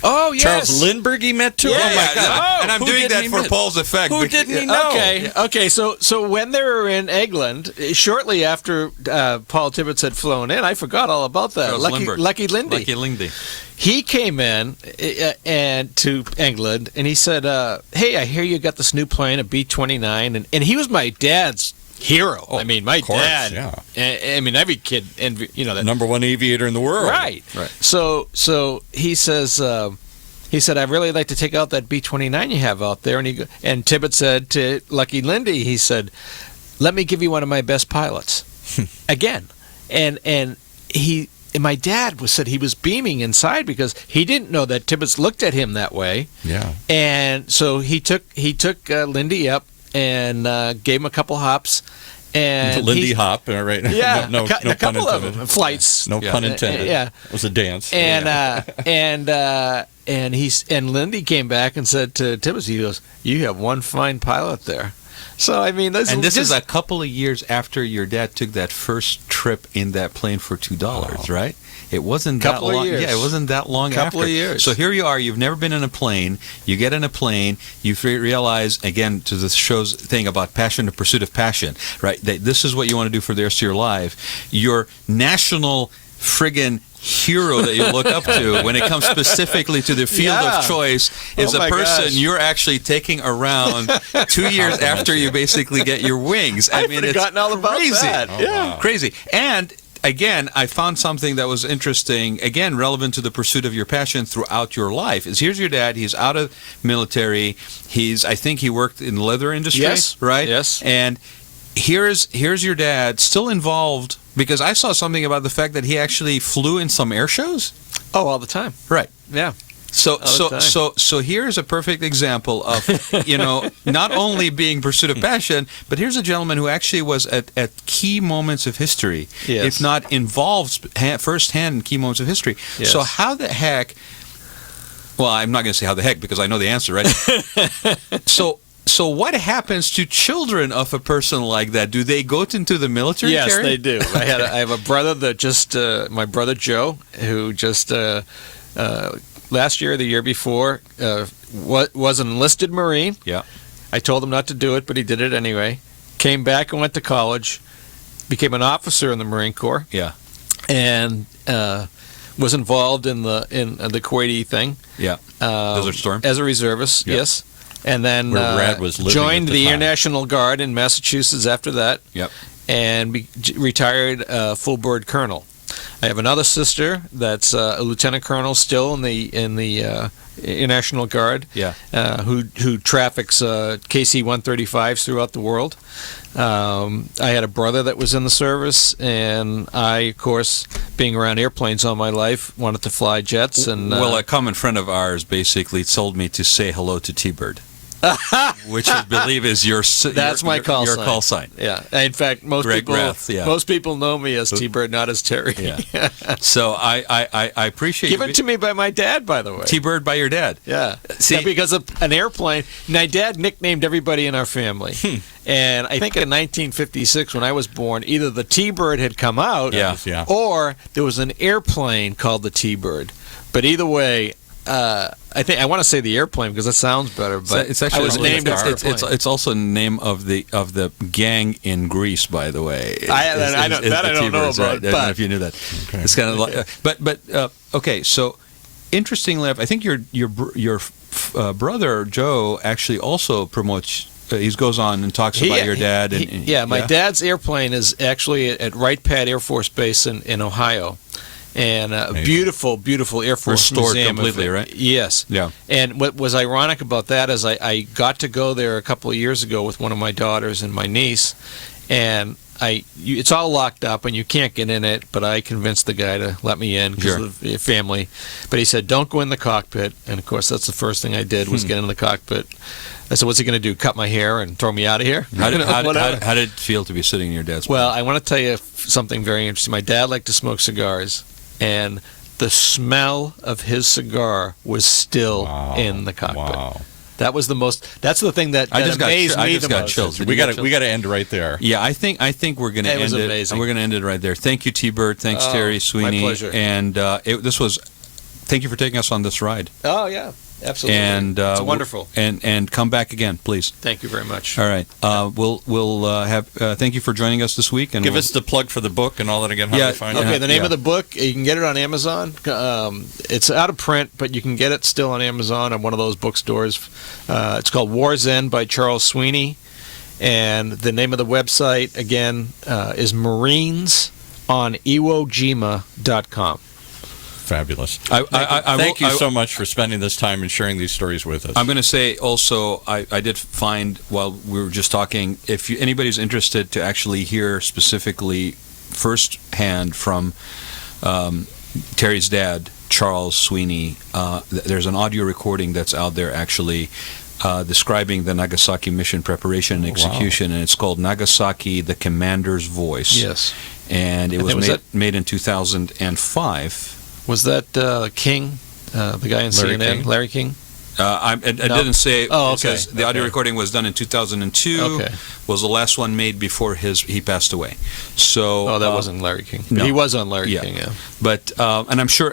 Oh, yes. Charles Lindbergh he met too? Yeah. Oh, my God. And I'm doing that for Paul's effect. Who didn't he know? Okay. So when they were in England, shortly after Paul Tibbets had flown in, I forgot all about that. Charles Lindbergh. Lucky Lindy. Lucky Lindy. He came in and to England, and he said, "Hey, I hear you got this new plane, a B-29," and he was my dad's hero. Oh, I mean, my course, dad. yeah. I mean, every kid, and that Number one aviator in the world. Right. So he says, he said, "I'd really like to take out that B-29 you have out there." And Tibbets said to Lucky Lindy, he said, "Let me give you one of my best pilots." Again. And my dad said he was beaming inside because he didn't know that Tibbets looked at him that way. Yeah. And so he took Lindy up and gave him a couple hops. And Lindy hop, right? Yeah, no a pun couple of intended. them, flights. No pun intended. Yeah. It was a dance. And and Lindy came back and said to Tibbets, he goes, "You have one fine pilot there." So I mean, this is a couple of years after your dad took that first trip in that plane for $2, right? It wasn't that long. Years. Yeah, it wasn't that long couple after. Of years. So here you are. You've never been in a plane. You get in a plane. You realize, again, to the show's thing about passion, the pursuit of passion, right? That this is what you want to do for the rest of your life. Your national friggin' hero that you look up to when it comes specifically to the field of choice is a person you're actually taking around 2 years after you basically get your wings. I mean, it's forgotten all about crazy. that. Wow. Crazy. And again, I found something that was interesting, again, relevant to the pursuit of your passion throughout your life. Here's your dad. He's out of military. I think he worked in the leather industry, right? Yes. And here's your dad still involved, because I saw something about the fact that he actually flew in some air shows. Oh, all the time. Right. Yeah. So here's a perfect example of, not only being pursuit of passion, but here's a gentleman who actually was at key moments of history, if not involved firsthand in key moments of history. Yes. So how the heck? Well, I'm not going to say how the heck because I know the answer, right? So what happens to children of a person like that? Do they go into the military? Yes, Karen? they do. I have a brother that just my brother Joe, who just last year or the year before was an enlisted Marine. Yeah. I told him not to do it, but he did it anyway. Came back and went to college, became an officer in the Marine Corps. Yeah. And was involved in the Kuwaiti thing. Yeah. Desert Storm. As a reservist. Yep. Yes. And then Where Raad was living joined at the the Air time. National Guard in Massachusetts after that. Yep. And retired full bird colonel. I have another sister that's a lieutenant colonel still in the Air National Guard. Yeah. Who traffics KC-135s throughout the world. I had a brother that was in the service, and I, of course, being around airplanes all my life, wanted to fly jets. And well, a common friend of ours basically told me to say hello to T-Bird, which I believe is my call sign. Your call sign. Yeah. In fact, most Greg people Rath, yeah. most people know me as T-Bird, not as Terry. Yeah. So I appreciate Given to me by my dad, by the way. T-Bird by your dad. Yeah. See, Yeah, because of an airplane. My dad nicknamed everybody in our family. And I think in 1956, when I was born, either the T-Bird had come out, Yeah. or there was an airplane called the T-Bird. But either way, I want to say the airplane because it sounds better. But it's actually I was named after a plane. it's also the name of the gang in Greece, by the way. I don't know about. Right? I don't know if you knew that. Okay. It's kind of like, okay. So interestingly enough, I think your brother Joe actually also promotes. He goes on and talks about your dad. My dad's airplane is actually at Wright Pat Air Force Base in Ohio. And a beautiful, beautiful Air Force restored museum. Completely, right? Yes. Yeah. And what was ironic about that is I got to go there a couple of years ago with one of my daughters and my niece, and it's all locked up and you can't get in it, but I convinced the guy to let me in because of your family. But he said, don't go in the cockpit. And, of course, that's the first thing I did was get in the cockpit. I said, what's he going to do, cut my hair and throw me out of here? How did it feel to be sitting in your dad's Well, I want to tell you something very interesting. My dad liked to smoke cigars, and the smell of his cigar was still in the cockpit. Wow. That was that's the thing that amazed me the most. I just got chills. We got to end right there. Yeah, I think we're going to end it. And we're going to end it right there. Thank you, T-Bird. Thanks, Terry Sweeney. My pleasure. And thank you for taking us on this ride. Oh, yeah. Absolutely. And it's wonderful. And come back again, please. Thank you very much. All right. We'll have. Thank you for joining us this week. And give us the plug for the book and all that again. How do we find it? Okay. The name of the book, you can get it on Amazon. It's out of print, but you can get it still on Amazon at one of those bookstores. It's called War's End by Charles Sweeney, and the name of the website again is MarinesOnIwo-Jima.com. Fabulous. Thank you so much for spending this time and sharing these stories with us. I'm going to say also, I did find while we were just talking, if anybody's interested to actually hear specifically firsthand from Terry's dad, Charles Sweeney, there's an audio recording that's out there actually describing the Nagasaki mission preparation and execution, and it's called Nagasaki, the Commander's Voice. Yes. And it was made in 2005. Was that King, the guy in Larry CNN, King? Larry King? I didn't say. Oh, okay. It says the audio recording was done in 2002. Okay. Was the last one made before he passed away. So that wasn't Larry King. No. He was on Larry King. Yeah. But and I'm sure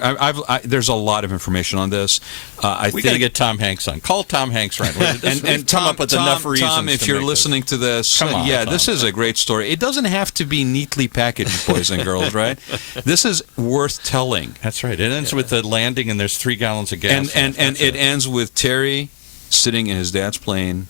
there's a lot of information on this. We got to get Tom Hanks on. Call Tom Hanks right. and come up with enough reasons. Tom, if you're listening to this, Tom, this is a great story. It doesn't have to be neatly packaged, boys and girls, right? This is worth telling. That's right. It ends with the landing, and there's 3 gallons of gas. And it ends with Terry sitting in his dad's plane,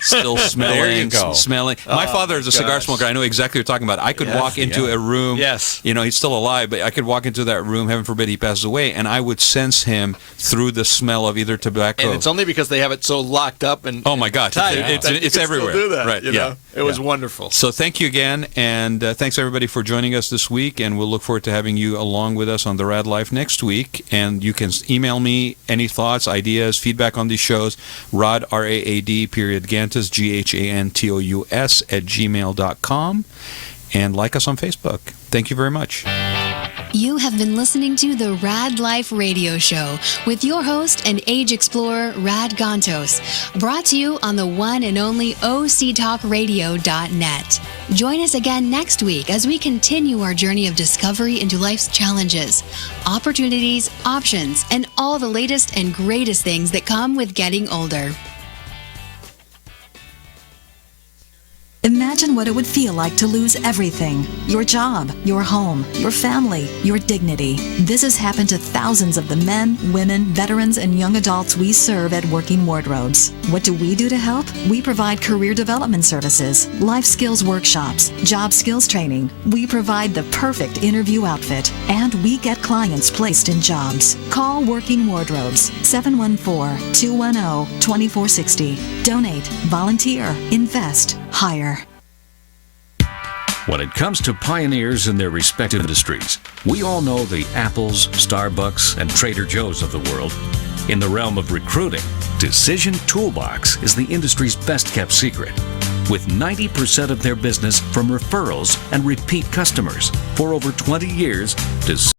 still smelling. There you go. Smelling. My father is a cigar smoker. I know exactly what you're talking about. I could walk into a room. Yes. He's still alive, but I could walk into that room, heaven forbid he passes away, and I would sense him through the smell of either tobacco. And it's only because they have it so locked up and oh my God, it's everywhere. Still do that, right? It was wonderful. So thank you again, and thanks everybody for joining us this week, and we'll look forward to having you along with us on the Raad Life next week. And you can email me any thoughts, ideas, feedback on these shows. Raad, R-A-A-D, Ghantous, G-H-A-N-T-O-U-S @gmail.com, and like us on Facebook. Thank you very much. You have been listening to the Raad Life Radio Show with your host and age explorer, Raad Ghantous, brought to you on the one and only OCTalkRadio.net. Join us again next week as we continue our journey of discovery into life's challenges, opportunities, options, and all the latest and greatest things that come with getting older. Imagine what it would feel like to lose everything. Your job, your home, your family, your dignity. This has happened to thousands of the men, women, veterans, and young adults we serve at Working Wardrobes. What do we do to help? We provide career development services, life skills workshops, job skills training. We provide the perfect interview outfit, and we get clients placed in jobs. Call Working Wardrobes, 714-210-2460. Donate, volunteer, invest, hire. When it comes to pioneers in their respective industries, we all know the Apples, Starbucks, and Trader Joe's of the world. In the realm of recruiting, Decision Toolbox is the industry's best-kept secret. With 90% of their business from referrals and repeat customers. For over 20 years, Decision